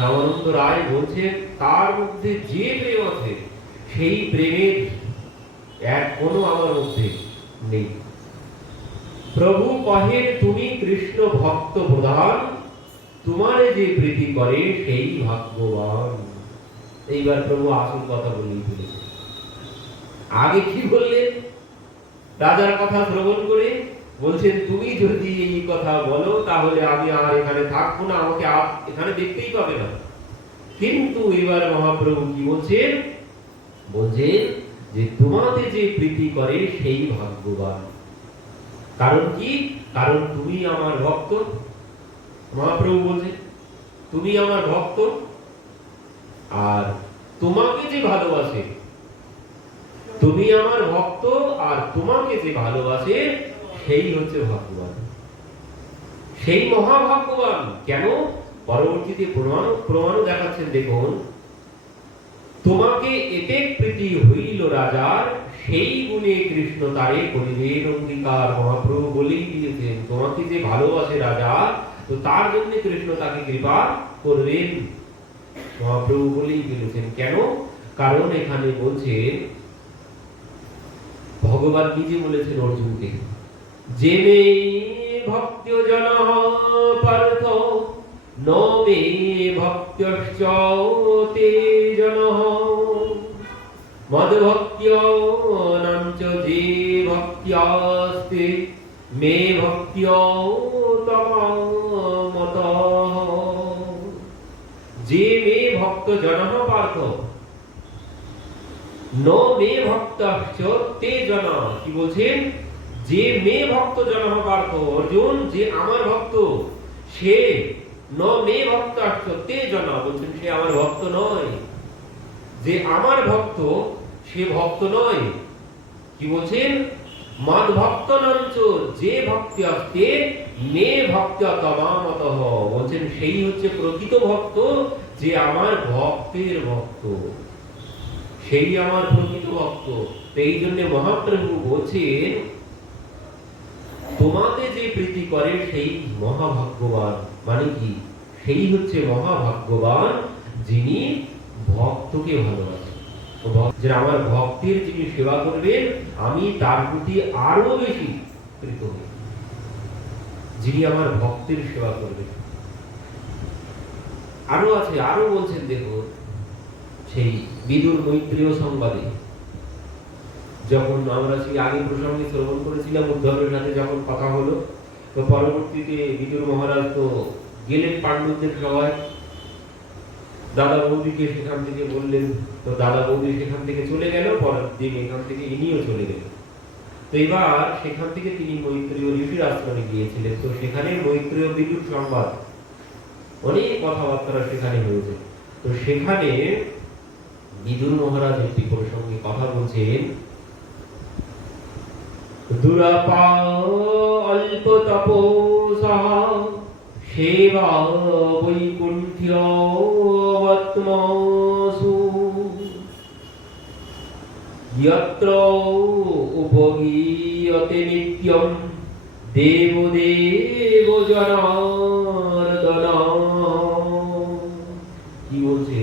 রামানন্দ রায় বলছেন, তার মধ্যে যে প্রেম আছে, সেই প্রেমের এক কোনো আমার মধ্যে নেই। প্রভু কহেন, তুমি কৃষ্ণ ভক্ত প্রধান, তোমারে যে প্রীতি করে সেই ভাগ্যবান। এইবার প্রভু আসল কথা বলেই ফেলেছে। আগে কি বললেন? রাজার কথা শ্রবণ করে বলছেন, তুমি যদি এই কথা বলো তাহলে আমি আর এখানে থাকবো না, আমাকে এখানে দেখতেই পাবে না। কিন্তু এবার মহাপ্রভু কি বলছেন? বলছেন যে তোমাতে যে প্রীতি করে সেই ভাগ্যবান। কারণ কি? কারণ তুমি আমার ভক্ত। মহাপ্রভু বলছেন, তুমি আমার ভক্ত, আর তোমাকে যে ভালোবাসে, তুমি আমার ভক্ত আর তোমাকে যে ভালোবাসে, সেই হচ্ছে ভাগ্যবান, সেই মহাভাগ্যবান। কেন? পরবর্তীতে প্রমাণও দেখাচ্ছেন। দেখুন, তোমাকে এতে প্রীতি হইল রাজার, সেই গুণে কৃষ্ণ তারে করিবেন অঙ্গীকার। মহাপ্রভু বলেই দিয়েছেন, তোমাকে যে ভালোবাসে রাজা, তো তার জন্য কৃষ্ণ তাকে কৃপা করবেন। মহাপ্রভু বলেই দিয়েছেন। কেন? কারণ এখানে বলছেন, ভগবান নিজে বলেছেন অর্জুনকে, যে মে ভক্ত্য জন পার্থ ন মে ভক্ত্যশ্চ তে জন মদ ভক্ত্য নঞ্চ যে ভক্ত্যাস্তে মে ভক্ত্যো তমামতঃ। যে মে ভক্ত জনঃ পার্থ ন মে ভক্তশ্চ তে জনঃ। কি বলছেন? যে মে ভক্ত জনঃ পার্থ, অর্জুন যে আমার ভক্ত সে ন মে ভক্তশ্চ তে জনঃ, বলছেন সে আমার ভক্ত নয়। যে আমার ভক্ত সে ভক্ত নয়। কি বলছেন? মদ ভক্ত নঞ্চ যে ভক্তি আসতে মে ভক্ত তমামতঃ, বলছেন সেই হচ্ছে প্রকৃত ভক্ত, যে আমার ভক্তের ভক্ত, সেই আমার প্রকৃত ভক্ত। এই জন্য মহাপ্রভু বলছেন তোমাকে যে প্রীতি করে সেই মহাভাগ্যবান। মানে কি? সেই হচ্ছে মহাভাগ্যবান যিনি ভক্তকে ভালোবাসেন। যে আমার ভক্তের যিনি সেবা করবেন আমি তার প্রতি আরো বেশি প্রীত হই। যিনি আমার ভক্তের সেবা করবেন। আরো আছে, আরো বলছেন দেখো, সেই বিদুর মৈত্রেয় সংবাদে যখন আমরা সেই আগে প্রসঙ্গে শ্রবণ করেছিলাম, উদ্ধবের সাথে যখন কথা হলো, তো পরবর্তীতে বিদুর মহারাজ তো গেলেন পাণ্ডবদের সভায়, দাদা বৌদিকে সেখান থেকে বললেন, তো দাদা বৌদি সেখান থেকে চলে গেল, পরের দিন এখান থেকে ইনিও চলে গেল। তো এবার সেখান থেকে তিনি মৈত্রেয় ঋষির আশ্রমে গিয়েছিলেন। তো সেখানে মৈত্রেয় বিদুর সংবাদ অনেক কথাবার্তা সেখানে হয়েছে। তো সেখানে বিদুর মহারাজ একটি প্রসঙ্গে কথা বলছেন, দুরাপা অল্প তপসা সেবা বৈকুণ্ঠ্যবত্মসু যত্র উপগীয়তে নিত্যম দেবদেব জনার্দন। কি বলছে?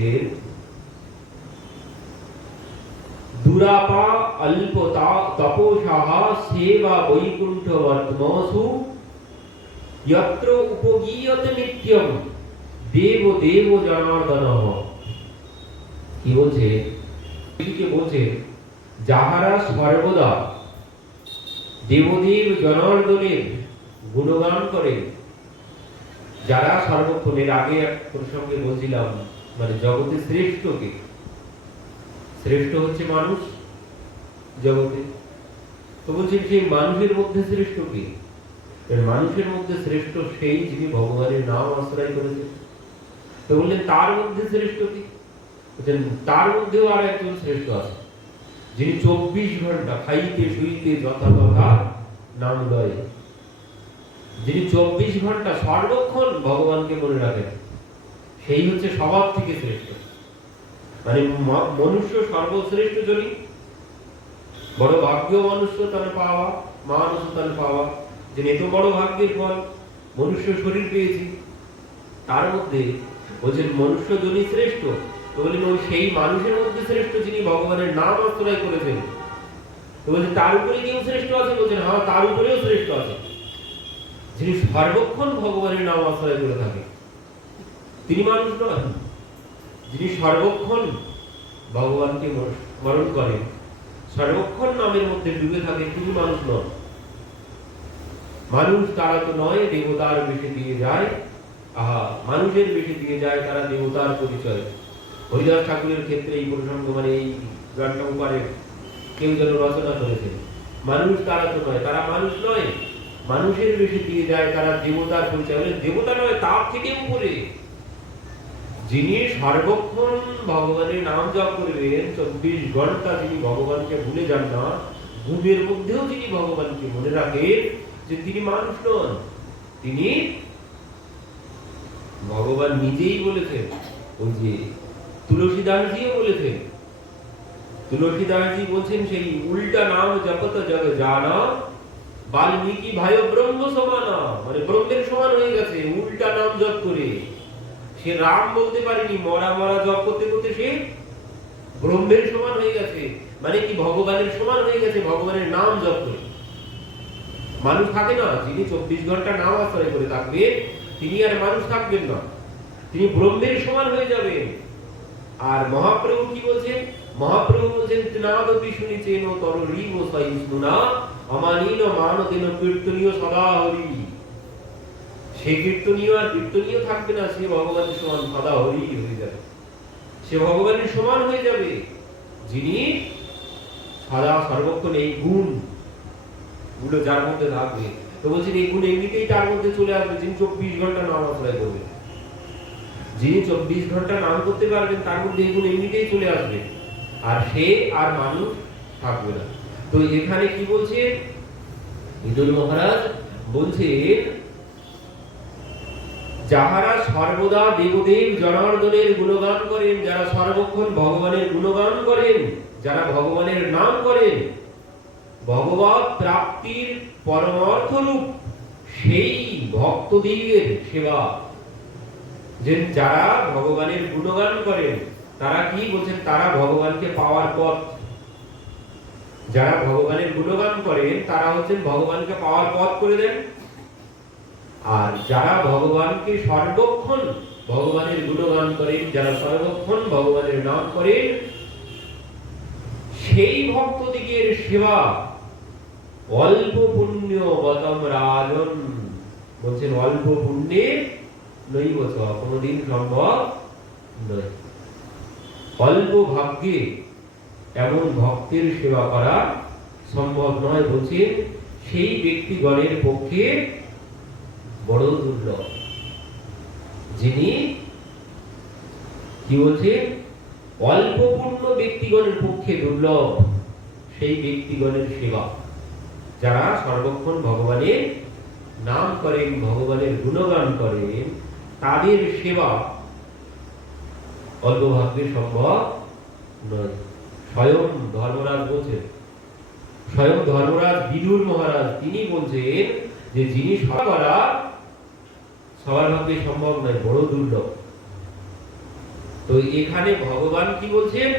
দুরাপা অল্পতা তপসাহ সেবা বৈকুণ্ঠবত্মসু যত্র উপগীয়তে নিত্যম দেবদেব জনার্দন। কি বলছে? বলছে যাহারা সর্বদা দেবদেব জনার্দনের গুণগান করে, যারা সর্বক্ষণের আগে এক প্রসঙ্গে বলছিলাম, মানে জগতে শ্রেষ্ঠকে, শ্রেষ্ঠ হচ্ছে মানুষ জগতে, তো বলছেন সেই মানুষের মধ্যে শ্রেষ্ঠ কে? মানুষের মধ্যে শ্রেষ্ঠ সেই যিনি ভগবানের নাম আশ্রয় করেছেন। তো বললেন তার মধ্যে শ্রেষ্ঠ কি? বলছেন তার মধ্যেও আর একজন শ্রেষ্ঠ আছে, যিনি 24 ঘন্টা খাইতে শুইতে যথাযথা নাম লয়, যিনি 24 ঘন্টা সর্বক্ষণ ভগবানকে মনে রাখেন, সেই হচ্ছে সবার থেকে শ্রেষ্ঠ। মানে মনুষ্য সর্বশ্রেষ্ঠ জনী, বড় ভাগ্য মনুষ্য তার পাওয়া, মানুষ তার পাওয়া, যে এত বড় ভাগ্যের ফল মনুষ্য শরীর পেয়েছি। তার মধ্যে বলছেন মনুষ্য জনী শ্রেষ্ঠ। তো বললেন ওই সেই মানুষের মধ্যে শ্রেষ্ঠ যিনি ভগবানের নাম আশ্রয় করেছেন। তো বলছেন তার উপরে কেউ শ্রেষ্ঠ আছে? বলছেন হ্যাঁ, তার উপরেও শ্রেষ্ঠ আছে, যিনি সর্বক্ষণ ভগবানের নাম আশ্রয় করে থাকে। তিনি মানুষ নয়, যিনি সর্বক্ষণ ভগবানকে স্মরণ করেন, সর্বক্ষণ নামের মধ্যে ডুবে থাকে, তিনি মানুষ নয়। মানুষ তারা তো নয়, দেবতার বেশে দিয়ে যায়। আহা, মানুষের বেশে দিয়ে যায় তারা দেবতার পরিচয়। হরিদাস ঠাকুরের ক্ষেত্রে এই প্রসঙ্গ, মানে এই গানটা উপরে কেউ যেন রচনা করেছেন, মানুষ তারা তো নয়, তারা মানুষ নয়, মানুষের বেশে দিয়ে যায় তারা দেবতার পরিচয়। দেবতা নয়, তার থেকে উপরে যিনি সর্বক্ষণ ভগবানের নাম জপ করবেন, 24 ঘন্টা যিনি ভগবানকে ভুলে যান না, ঘুমের মধ্যেও যিনি ভগবানকে মনে রাখেন, যে তিনি মানুষ নন, তিনি ভগবান নিজেই বলেছেন। ওই যে তুলসীদাসজিও বলেছেন, তুলসীদাসজি বলছেন সেই উল্টা নাম জপত জগ জানা বাল্মীকি ভাই ব্রহ্ম সমানা, মানে ব্রহ্মের সমান হয়ে গেছে উল্টা নাম জপ করে। সে রাম বলতে পারেনি, মরা মরা জপ করতে করতে সে ব্রহ্মের সমান হয়ে গেছে, মানে কি ভগবানের সমান হয়ে গেছে ভগবানের নাম জপ করে। মানুষ থাকে না, যিনি 24 ঘন্টা নাম আশ্রয় করে থাকবেন, তিনি আর মানুষ থাকবেন না, তিনি ব্রহ্মের সমান হয়ে যাবেন। আর মহাপ্রভু কি বলছেন? মহাপ্রভু বলছেন তৃণাদপি শুনিছেন তরুরীব সহিষ্ণুনা অমানীন মান দিন কীর্তনীয় সদা হরি। সে কীর্তনীয় আর কীর্তনীয় থাকবে না, সে ভগবানের সমান সদা হরি হয়ে যাবে, সে ভগবানের সমান হয়ে যাবে যিনি সদা সর্বক্ষণ এই গুণ গুলো যার মধ্যে থাকবে। তো বলছেন এই গুণ এমনিতেই তার মধ্যে চলে আসবে, যিনি 24 ঘন্টা নাম আশ্রয় করবেন, যিনি 24 ঘন্টা নাম করতে পারবেন তার মধ্যে এই গুণ এমনিতেই চলে আসবে, আর সে আর মানুষ থাকবে না। তো এখানে কি বলছে বিদুর মহারাজ? বলছেন যাহারা সর্বদা দেবদেব জনার্দনের গুণগান করেন, যারা সর্বক্ষণ ভগবানের গুণগান করেন, যারা ভগবানের নাম করেন, ভগবত প্রাপ্তির পরমার্থ রূপ সেই ভক্তদিগের সেবা। যে যারা ভগবানের গুণগান করেন তারা কি বলছেন? তারা ভগবানকে পাওয়ার পথ। যারা ভগবানের গুণগান করেন তারা হচ্ছেন ভগবানকে পাওয়ার পথ করে দেন। আর যারা ভগবানকে সর্বক্ষণ ভগবানের গুণগান করেন, যারা সর্বক্ষণ ভগবানের নাম করেন, সেই ভক্তদিগের সেবা অল্প পুণ্য গতম রাজন। বলছেন অল্প পুণ্যে নৈব চ, কোনদিন সম্ভব নয়। অল্প ভাগ্যে এমন ভক্তের সেবা করা সম্ভব নয়। বলছেন সেই ব্যক্তিগণের পক্ষে বড় দুর্লভ, যিনি কি বলছে? অল্প পুণ্য ব্যক্তিগণের পক্ষে দুর্লভ সেই ব্যক্তিগণের সেবা, যারা সর্বক্ষণ ভগবানের নাম করেন, ভগবানের গুণগান করেন, তাদের সেবা অল্প ভাগ্যে সম্ভব নয়। স্বয়ং ধর্মরাজ বলছেন, স্বয়ং ধর্মরাজ বিদুর মহারাজ তিনি বলছেন যে যিনি সেবা করা সবার ভাগ্যে সম্ভব নয়, বড় দুর্লভ। তো এখানে ভগবান কি বলছেন?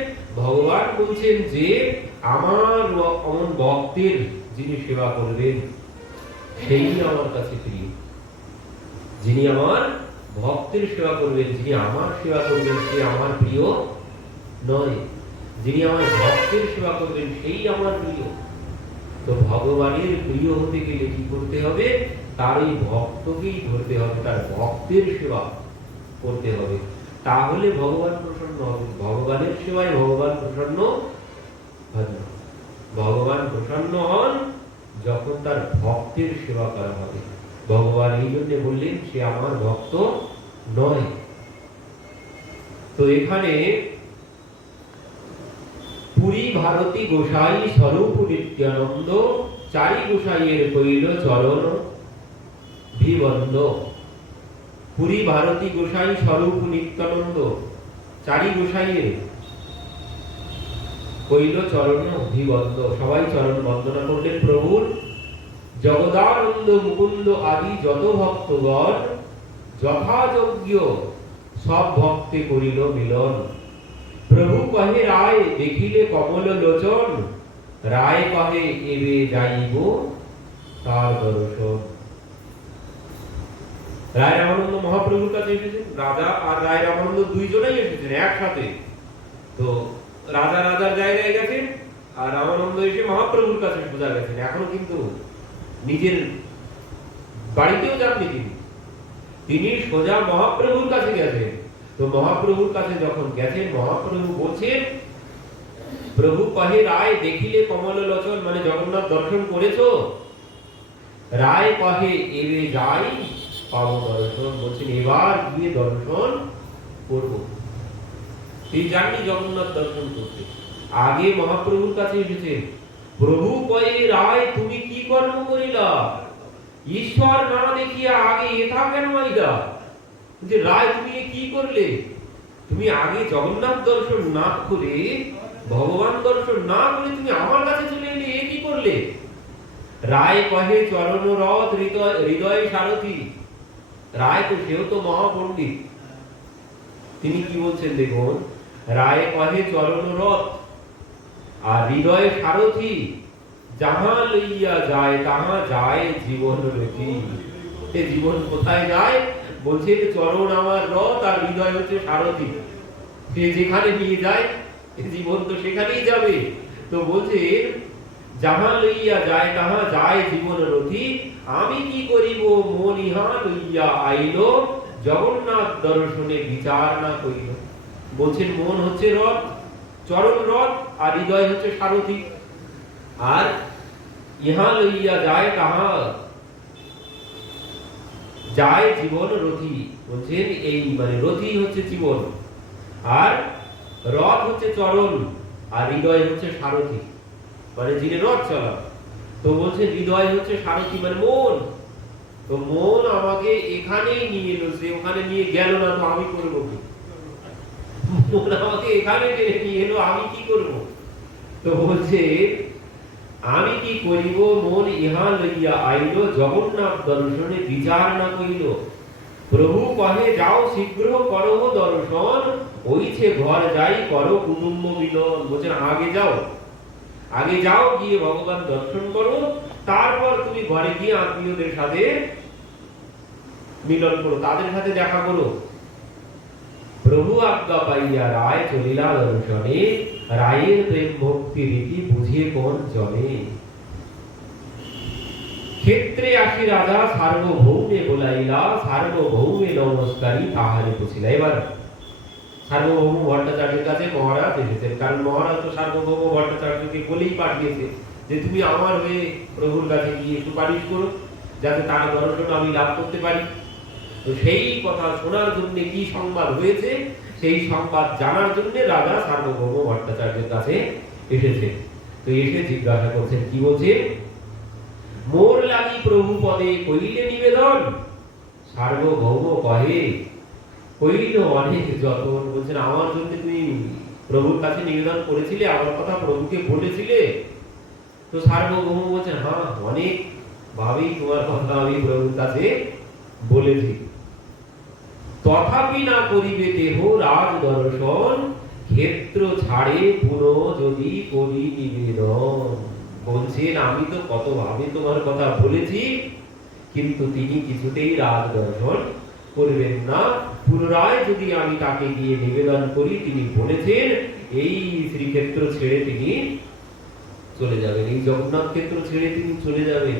ভগবান বলছেন যে আমার অমন ভক্তের যিনি সেবা করবেন সেই আমার কাছে প্রিয়। যিনি আমার ভক্তের সেবা করবেন, যিনি আমার সেবা করবেন সে আমার প্রিয় নয়, যিনি আমার ভক্তের সেবা করবেন সেই আমার প্রিয়। তো ভগবানের প্রিয় হতে গেলে কি করতে হবে? তার এই ভক্তকেই ধরতে হবে, তার ভক্তের সেবা করতে হবে, তাহলে ভগবান প্রসন্ন হবে। ভগবানের সেবায় ভগবান প্রসন্ন হন। ভগবান প্রসন্ন হন যখন তার ভক্তের সেবা করা হবে। ভগবান এই জন্য বললেন সে আমার ভক্ত নয়। তো এখানে পুরী ভারতী গোসাই স্বরূপ নিত্যানন্দ চারি গোসাইয়ের কইল চরণ ভিবন্দ। পুরী ভারতী গোসাই স্বরূপ নিত্যানন্দ চারি গোসাইয়ের কইল চরণ ভিবন্দ। সবাই চরণ বন্দনা করলেন প্রভুর। জগদানন্দ মুকুন্দ আদি যত ভক্তগণ যথাযোগ্য সব ভক্তে করিল মিলন। প্রভু কহে রায় দেখিলে কমল লোচন, রায় কহে এবে যাইব তার দর্শন। রায় রামানন্দ মহাপ্রভুর কাছে এসেছেন, রাজা আর রায় রামানন্দ দুইজনেই এসেছেন একসাথে। তো রাজা রাজার জায়গায় গেছেন আর রামানন্দ এসে মহাপ্রভুর কাছে সোজা গেছেন। এখনো কিন্তু নিজের বাড়িতেও যাননি তিনি সোজা মহাপ্রভুর কাছে গেছেন। তো মহাপ্রভুর কাছে যখন গেছেন মহাপ্রভু বলছেন, প্রভু কহে রায় দেখিলে কমল লোচন, মানে জগন্নাথ দর্শন করেছো? রায় কহে এবে যাই পাবো দর্শন। বলছেন এবার গিয়ে দর্শন করবো। তিনি যাননি জগন্নাথ দর্শন করতে, আগে মহাপ্রভুর কাছে এসেছেন। প্রভু কহে রায় তুমি কি কর্ম করিলা? ঈশ্বর না দেখিয়া আগে এথা কেন আইলা? যে রায় তুমি কি করলে? তুমি আগে জগন্নাথ দর্শন না করে, ভগবান দর্শন না করে তুমি আমার কাছে চলে এলে, এ কি করলে? রায় কহে চরণ রথ হৃদয় সারথি। রায় তো সেও তো মহাপণ্ডিত, তিনি কি বলছেন দেখুন, রায় কহে চরণ রথ আর হৃদয় সারথি, যাহা লইয়া যায় তাহা যায় জীবন রথি। এ জীবন কোথায় যায়? বলছে চরণ আমার রথ আর হৃদয় হচ্ছে সারথি, সে যেখানে নিয়ে যায় জীবন তো সেখানেই যাবে। তো বলছে যাহা লইয়া যায় তাহা যায় জীবন রথি, আমি কি করিব মন ইহা লইয়া আইল, জগন্নাথ দর্শনে বিচার না করিল। বলছেন মন হচ্ছে রথ, চরণ রথ, আর হৃদয় হচ্ছে সারথি। আর ইহা লইয়া যায় তাহা যায় জীবন রথি, বলছেন এই মানে রথি হচ্ছে জীবন, আর রথ হচ্ছে চরণ, আর হৃদয় হচ্ছে সারথি, মানে যিনি রথ চালান। তো বলছে হৃদয় হচ্ছে সারথি মানে মন। তো মন আমাকে এখানেই নিয়ে এলো, সে ওখানে নিয়ে গেল না, তো আমি করবো কি? মন আমাকে এখানে টেনে নিয়ে এলো, আমি কি করব? তো বলছে আমি কি করিব মন ইহা লইয়া আইল, জগন্নাথ দর্শনে বিচার না করিল। প্রভু কহে যাও শীঘ্র করো দর্শন, ওইছে ঘর যাই করো কুটুম্ব মিলন। বলছেন আগে যাও, আগে যাও, গিয়ে ভগবান দর্শন করো, তারপর তুমি ঘরে গিয়ে আত্মীয়দের সাথে মিলন করো, তাদের সাথে দেখা করো। প্রভু আজ্ঞা পাইয়া রায় চলিলা দর্শনে, রায়ের প্রেম ভক্তি রীতি বুঝিয়ে কোন জনে। ক্ষেত্রে আসি রাজা সার্বভৌমে বলাইলা, সার্বভৌমে নমস্কারী তাহারে পুছিলা। এবার সার্বভৌম ভট্টাচার্যের কাছে মহারাজ এসেছেন, কারণ মহারাজ তো সার্বভৌম ভট্টাচার্যকে বলেই পাঠিয়েছে যে তুমি আমার হয়ে প্রভুর কাছে গিয়ে সুপারিশ করো, যাতে তার দর্শন আমি লাভ করতে পারি। তো সেই কথা শোনার জন্য কি সংবাদ হয়েছে, সেই সংবাদ জানার জন্য রাজা সার্বভৌম ভট্টাচার্যের কাছে এসেছে। তো এসে জিজ্ঞাসা করছেন, কি বলছে? মোর লাগি প্রভু পদে কইলে নিবেদন, সার্বভৌম কহে কইল অনেক যতন। বলছেন আমার জন্য তুমি প্রভুর কাছে নিবেদন করেছিলে, আমার কথা প্রভুকে বলেছিলে? তো সার্বভৌম বলছেন হ্যাঁ, অনেক ভাবেই তোমার কথা আমি প্রভুর কাছে বলেছি। তথাপি না করিবে দেহ রাজ দর্শন, ক্ষেত্র ছাড়ে পুনঃ যদি করি নিবেদন। বলছেন আমি তো কত ভাবে তোমার কথা বলেছি, কিন্তু তিনি কিছুতেই রাজ দর্শন করবেন না। পুনরায় যদি আমি তাকে গিয়ে নিবেদন করি, তিনি বলেছেন এই শ্রীক্ষেত্র ছেড়ে তিনি চলে যাবেন, এই জগন্নাথ ক্ষেত্র ছেড়ে তিনি চলে যাবেন।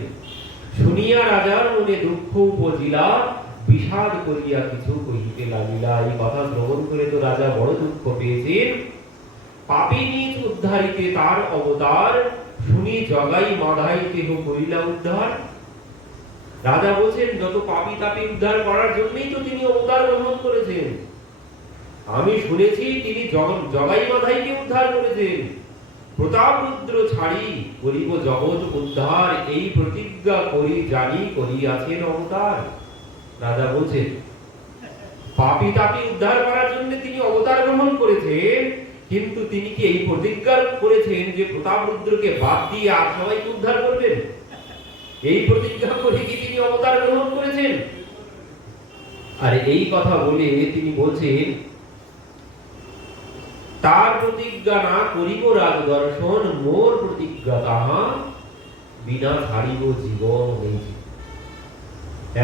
শুনিয়া রাজার মনে দুঃখ উপজিলা, বিষাদ করিয়া কিছু কহিতে লাগিলা। এই কথা শ্রবণ করে তো রাজা বড় দুঃখ পেয়েছেন। পাপী নিজ উদ্ধারিতে তার অবতার, শুনি জগাই মাধাই কেহ করিলা উদ্ধার। রাজা বলছেন যত পাপী তাপী উদ্ধার করার জন্যই তো তিনি অবতার গ্রহণ করেছেন। আমি শুনেছি তিনি জগাই মাধাইকে উদ্ধার করেছেন। প্রতাপ রুদ্র ছাড়ি করিব জগৎ উদ্ধার, এই প্রতিজ্ঞা করি জানি করিয়াছেন অবতার। রাজা বলছেন পাপী তাপী উদ্ধার করার জন্য তিনি অবতার গ্রহণ করেছেন, কিন্তু তিনি কি এই প্রতিজ্ঞা করেছেন যে প্রতাপ রুদ্রকে বাদ দিয়ে আর সবাইকে উদ্ধার করবেন? এই প্রতিজ্ঞা করে কি তিনি অবতার গ্রহণ করেছেন? আর এই কথা বলে তিনি বলছেন তার প্রতিজ্ঞা না করিব রাজ দর্শন, মোর প্রতিজ্ঞা তাহা বিনা ছাড়িব জীবন।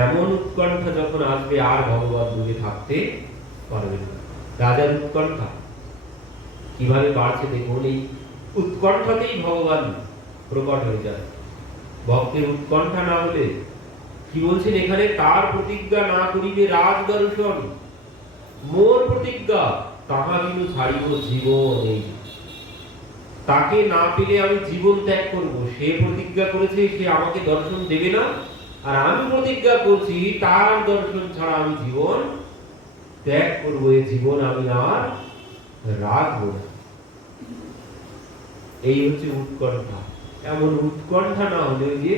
এমন উৎকণ্ঠা যখন আসবে আর ভগবান দূরে থাকতে পারবেন না। রাজার উৎকণ্ঠা কিভাবে বাড়ছে দেখুন, এই উৎকণ্ঠাতেই ভগবান প্রকট হয়ে যায়। ভক্তের উৎকণ্ঠা না হলে কি বলছেন এখানে, তার প্রতিজ্ঞা না করিবে রাজ দর্শন, মোর প্রতিজ্ঞা তাহা কিন্তু ছাড়িব জীবন। এই তাকে না পেলে আমি জীবন ত্যাগ করব। সে প্রতিজ্ঞা করেছে সে আমাকে দর্শন দেবে না, আর আমি প্রতিজ্ঞা করছি তার দর্শন ছাড়া আমি জীবন ত্যাগ করব। এই জীবন আমি আর রাখবো না। এই হচ্ছে উৎকণ্ঠা। এমন উৎকণ্ঠা না হলে যে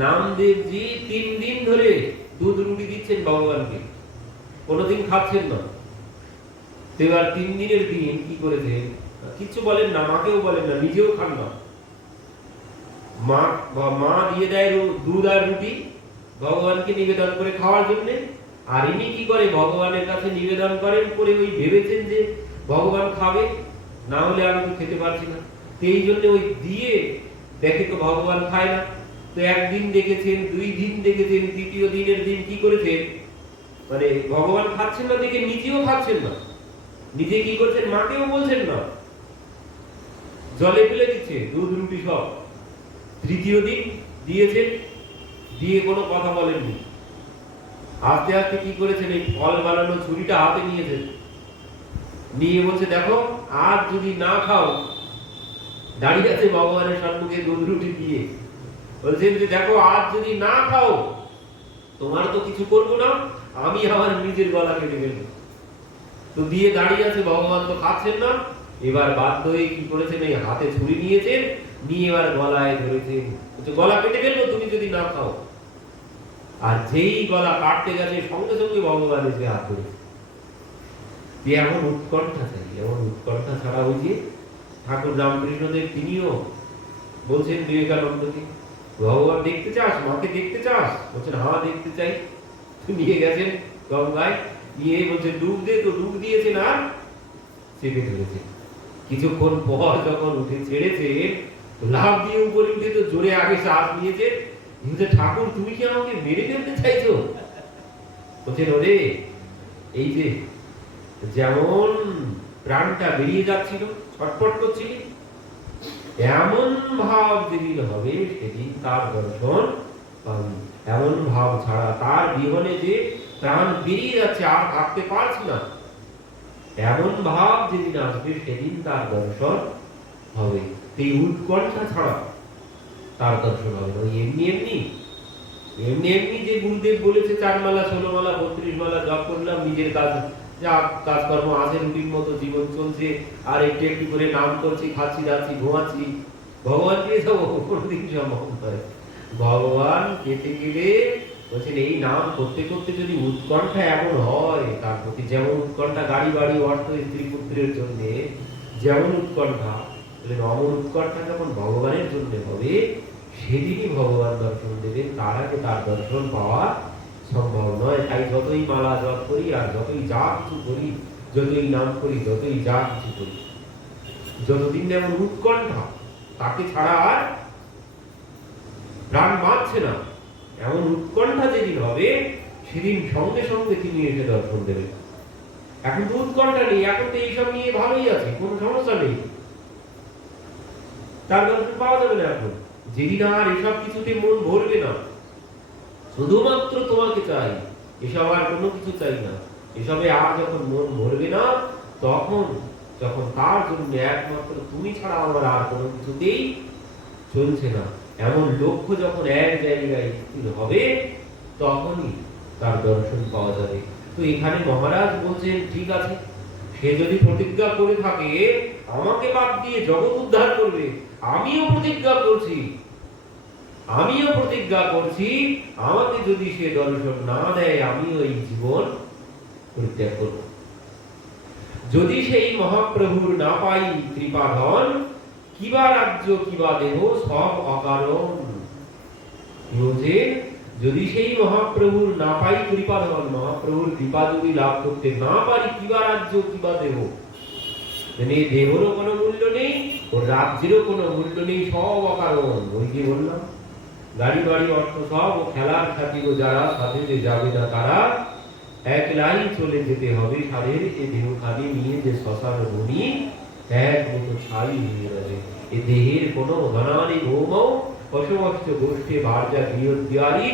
নামদেবজি 3 দিন ধরে দুধ রুটি দিচ্ছেন ভগবানকে, কোনোদিন খাচ্ছেন না। এবার 3 দিনের দিন কি করেছে, কিচ্ছু বলেন না, মাকেও বলেন না, নিজেও খান না। মা দিয়ে দেয় দুধ আর রুটি ভগবানকে নিবেদন করে খাওয়ার জন্য। আর ইনি কি করে, ভগবানের কাছে নিবেদন করেন করে ওই ভেবেছেন যে ভগবান খাবে, না হলে আমি তো খেতে পারছি না। এই জন্য ওই দিয়ে দেখে তো ভগবান খায় না। তো 1 দিন দেখেছেন, 2 দিন দেখেছেন, 3য় দিনের দিন কি করেছেন, মানে ভগবান খাচ্ছেন না দেখে নিজেও খাচ্ছেন না। নিজে কি করছেন, মাকেও বলছেন না জলে ফেলে দিচ্ছে দুধ রুটি সব। তৃতীয় দিন দিয়েছেন, দিয়ে কোনো কথা বলেননি। আস্তে আস্তে কি করেছেন, এই ফল বানানো ছুরিটা হাতে নিয়েছেন, নিয়ে বলছে দেখো আজ যদি না খাও, দাঁড়িয়ে আছে ভগবানের সম্মুখে দুধ রুটি দিয়ে, বলছেন যে দেখো আজ যদি না খাও তোমার তো কিছু করবো না, আমি আমার নিজের গলা কেটে ফেলবো। তো দিয়ে দাঁড়িয়ে আছে, ভগবান তো খাচ্ছেন না। এবার বাধ্য হয়ে কি করেছেন, এই হাতে ছুরি নিয়েছেন, নিয়ে এবার গলায় ধরেছেন, গলা কেটে ফেলবো তুমি যদি না খাও। আর যেই গলা কাটতে গেছে সঙ্গে সঙ্গে ভগবান এসে হাত ধরেছে। এমন উৎকণ্ঠা চাই, এমন উৎকণ্ঠা ছাড়া ওই যে ঠাকুর রামকৃষ্ণদেব তিনিও বলছেন বিবেকানন্দকে, ভগবান দেখতে চাস, মাকে দেখতে চাস? বলছেন হ্যাঁ দেখতে চাই। নিয়ে গেছেন গঙ্গায়, নিয়ে বলছে ডুব দে, তো ডুব দিয়েছেন আর চেপে ধরেছে। কিছুক্ষণ পর যখন উঠে ছেড়েছে, লাফ দিয়ে উপরে উঠে তো জোরে আগে শ্বাস নিয়েছে। ঠাকুর তুমি কি আমাকে মেরে ফেলতে চাইছো? বলছেন ওরে, এই যে যেমন প্রাণটা বেরিয়ে যাচ্ছিল, ছটফট করছিল, এমন ভাব যেদিন হবে সেদিন তার দর্শন পাবি। এমন ভাব ছাড়া তার বিহনে যে প্রাণ বেরিয়ে যাচ্ছে, আর থাকতে পারছি না, এমন ভাব যেদিন আসবে সেদিন তার দর্শন হবে। এই উৎকণ্ঠা ছাড়া তার দর্শন হবে না। এমনি এমনি এমনি এমনি যে গুরুদেব বলেছে 4 মালা 16 মালা 32 মালা জপ করলাম, নিজের কাজ যা কাজকর্ম আছে রুটিন মতো জীবন চলছে, আর একটু একটু করে নাম করছি, খাচ্ছি যাচ্ছি ঘুমাচ্ছি, ভগবান পেয়ে যাবো, কোনোদিন সম্ভব নয়। ভগবান পেতে গেলে বলছেন এই নাম করতে করতে যদি উৎকণ্ঠা এমন হয়, তার প্রতি যেমন উৎকণ্ঠা গাড়ি বাড়ি অর্থ স্ত্রী পুত্রের জন্য যেমন উৎকণ্ঠা, অমর উৎকণ্ঠা যখন ভগবানের জন্য হবে, সেদিনই ভগবান দর্শন দেবেন, তার আগে তার দর্শন পাওয়া সম্ভব নয়। তাই যতই মালা জপ করি আর যতই যা কিছু করি, যতই নাম করি, যতই যা কিছু করি, যতদিন এমন উৎকণ্ঠা তাকে ছাড়া আর প্রাণ বাঁচছে না, এমন উৎকণ্ঠা যেদিন হবে সেদিন সঙ্গে সঙ্গে তিনি এসে দর্শন দেবেন। এখন তো উৎকণ্ঠা নেই, এখন তো এইসব নিয়ে ভালোই আছে, কোনো সমস্যা নেই, তার দর্শন পাওয়া যাবে না। এখন যেদিন আর এসব কিছুতে মন ভরবে না, শুধুমাত্র তোমাকে চাই, এসব আর কোনো কিছু চাই না, এসবে আর যখন মন ভরবে না, তখন যখন তার জন্য একমাত্র তুমি ছাড়া আমার আর কোনো কিছুতেই চলছে না, এমন লক্ষ্য যখন এক জায়গায় স্থির হবে, তখনই তার দর্শন পাওয়া যাবে। তো এখানে মহারাজ বলছেন ঠিক আছে, সে যদি প্রতিজ্ঞা করে থাকে আমাকে বাদ দিয়ে জগৎ উদ্ধার করবে, আমিও প্রতিজ্ঞা করছি, আমাকে যদি সে দর্শন না দেয় আমিও এই জীবন পরিত্যাগ করব। যদি সেই মহাপ্রভুর না পাই কৃপাধন, কিবা রাজ্য কিবা দেহ সব অকারণ। যদি সেই মহাপ্রভুর না পাই কৃপাধন, মহাপ্রভুর কৃপা যদি লাভ করতে না পারি, কিবা রাজ্য কিবা দেহ, মানে দেহেরও কোনো মূল্য নেই, ও রাজ্যেরও কোনো মূল্য নেই, সব অকারণ। ওই যে বললাম গাড়ি বাড়ি অর্থ সব ও খেলার খ্যাতি, ও যারা সাথে যাবে না তারা একলাই চলে যেতে হবে সাধের এ দেহ খালি নিয়ে, যে শ্মশান ভূমি এক মতো ছাই হয়ে যাবে। এ দেহের কোনো ধনানি ভৌম পশুমস্ত গোষ্ঠী বার্যা গৃহদ্বারি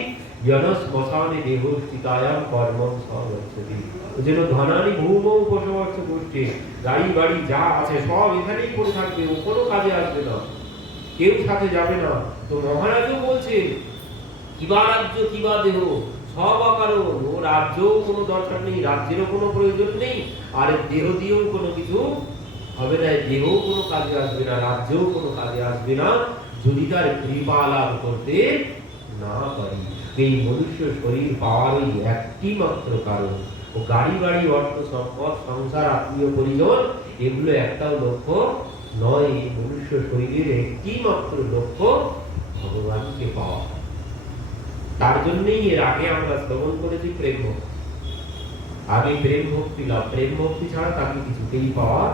জন শ্মশানে দেহ স্থিতায়াম কর্মম সবচ্ছতি। যেন ধনানি ভৌম পশুমস্ত গোষ্ঠী গাড়ি বাড়ি যা আছে সব এখানেই পড়ে থাকবে, ও কোনো কাজে আসবে না, কেউ সাথে যাবে না। তো মহারাজও বলছে কিবা রাজ্য কিবা দেহ সব অকারণ, ও রাজ্যও কোনো দরকার নেই, রাজ্যেরও কোনো প্রয়োজন নেই, আর দেহ দিয়েও কোনো কিছু হবে না, দেহও কোনো কাজে আসবে না, রাজ্যও কোনো কাজে আসবে না, যদি তার কৃপা লাভ করতে না পারি। এই মনুষ্য শরীর পাওয়ার ওই একটি মাত্র কারণ, ও গাড়ি বাড়ি অর্থ সম্পদ সংসার আত্মীয় পরিজন এগুলো একটাও লক্ষ্য নয়। এই মনুষ্য শরীরের একটি মাত্র লক্ষ্য ভগবানকে পাওয়া। তার জন্যই এর আগে আমরা শ্রবণ করেছি প্রেম ভক্তি, আগে প্রেম ভক্তি লাভ, প্রেম ভক্তি ছাড়া তাকে কিছুতেই পাওয়া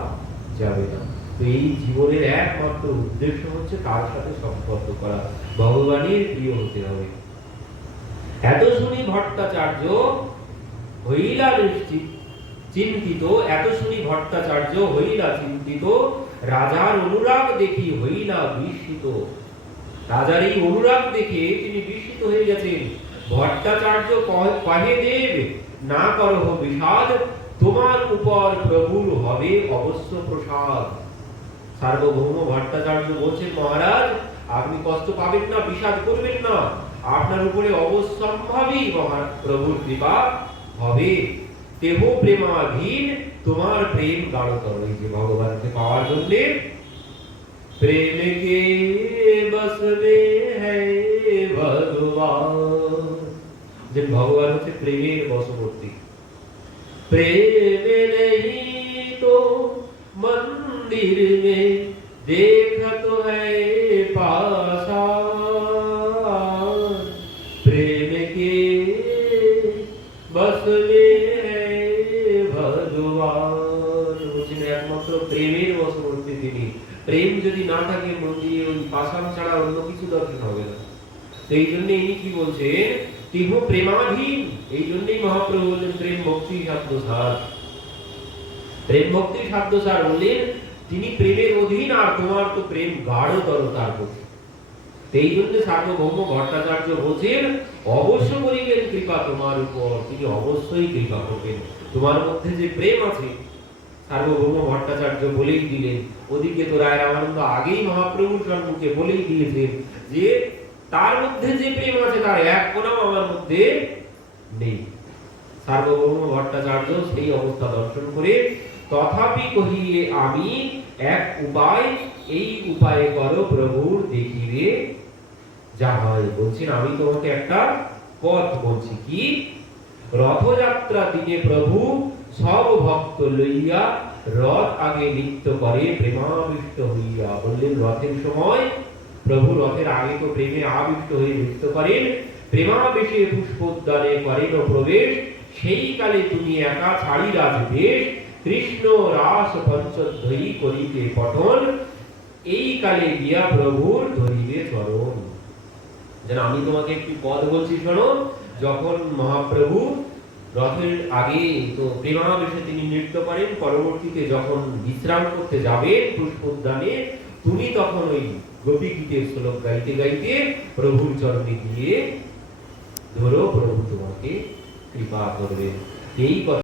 যাবে না। তো এই জীবনের একমাত্র উদ্দেশ্য হচ্ছে তার সাথে সম্পর্ক করা, ভগবানের প্রিয় হতে হবে। এত শুনি ভট্টাচার্য হইলা চিন্তিত, এত শুনি ভট্টাচার্য হইলা চিন্তিত, রাজার অনুরাগ দেখি হইলা বিস্মিত। রাজার এই অনুরাগ দেখে তিনি বিস্মিত হয়ে গেছেন। ভট্টাচার্য কহে দেব, না করহ বিষাদ, তোমার উপর প্রভুর হবে অবশ্য প্রসাদ। সার্বভৌম ভট্টাচার্য বলছেন, মহারাজ আপনি কষ্ট পাবেন না, বিষাদ করবেন না, আপনার উপরে অবশ্যম্ভাবী প্রভুর কৃপা হবে। দেহ প্রেমাধীন, তোমার প্রেম গাঢ়তর। এই যে ভগবানকে পাওয়ার জন্য প্রেম কে বস মে হ্যায় ভগবান, যে ভগবান হচ্ছে প্রেমের বশবর্তী। প্রেম নেহি তো মন্দির মে देखत है पाषाण, प्रेम के बस में है भगवान। একমাত্র প্রেমের বশবর্তী তিনি। প্রেম যদি না থাকে মন্দিরে ওই পাষাণ ছাড়া অন্য কিছু দর্শন হবে না। এই জন্য ইনি কি বলছেন, তিহ প্রেমাধীন। এই জন্যই মহাপ্রভু বললেন প্রেম ভক্তি সাধ্যসার। প্রেম ভক্তি সাধ্যসার বললেন তিনি প্রেমের অধীন, আর তোমার তো প্রেম গাঢ়তর তার প্রতি। এই জন্য সার্বভৌম ভট্টাচার্য বলছেন অবশ্য করিবেন কৃপা তোমার উপর, তিনি অবশ্যই কৃপা করবেন। তোমার মধ্যে যে প্রেম আছে, সার্বভৌম ভট্টাচার্য বলেই দিলেন। ওদিকে তো রায় রামানন্দ আগেই মহাপ্রভুর সম্মুখে বলেই দিয়েছেন যে তার মধ্যে যে প্রেম আছে তার এক কোণাও আমার মধ্যে নেই। সার্বভৌম ভট্টাচার্য সেই অবস্থা দর্শন করে তথাপি কহিয়ে আমি এক উপায়, এই উপায়ে করো প্রভুর দেখিবে যা হয়। বলছেন আমি তোমাকে একটা পথ বলছি। কি? রথযাত্রা দিনে প্রভু সব ভক্ত লইয়া রথ আগে নৃত্য করে প্রেমাবিষ্ট হইয়া। বললেন রথের সময় প্রভু রথের আগে তো প্রেমে আবিষ্ট হয়ে নৃত্য করেন, প্রেমাবেশে পুষ্পোদ্যানে করেন প্রবেশ। সেই কালে তুমি একা ছাড়ি রাজবেশ, কৃষ্ণ রাস পঞ্চধ্বনি করিতে পঠন, এই কালে গিয়া প্রভুর ধরিবে চরণ। যেন আমি তোমাকে একটি পদ বলছি, শোনো। যখন মহাপ্রভু রথের আগে তো প্রেমাবেশে তিনি নৃত্য করেন, পরবর্তীতে যখন বিশ্রাম করতে যাবেন পুষ্পোদ্যানে, তুমি তখন ওই গোপী গীতের শ্লোক গাইতে গাইতে প্রভুর চরণে গিয়ে ধরো, প্রভু তোমাকে কৃপা করবে। এই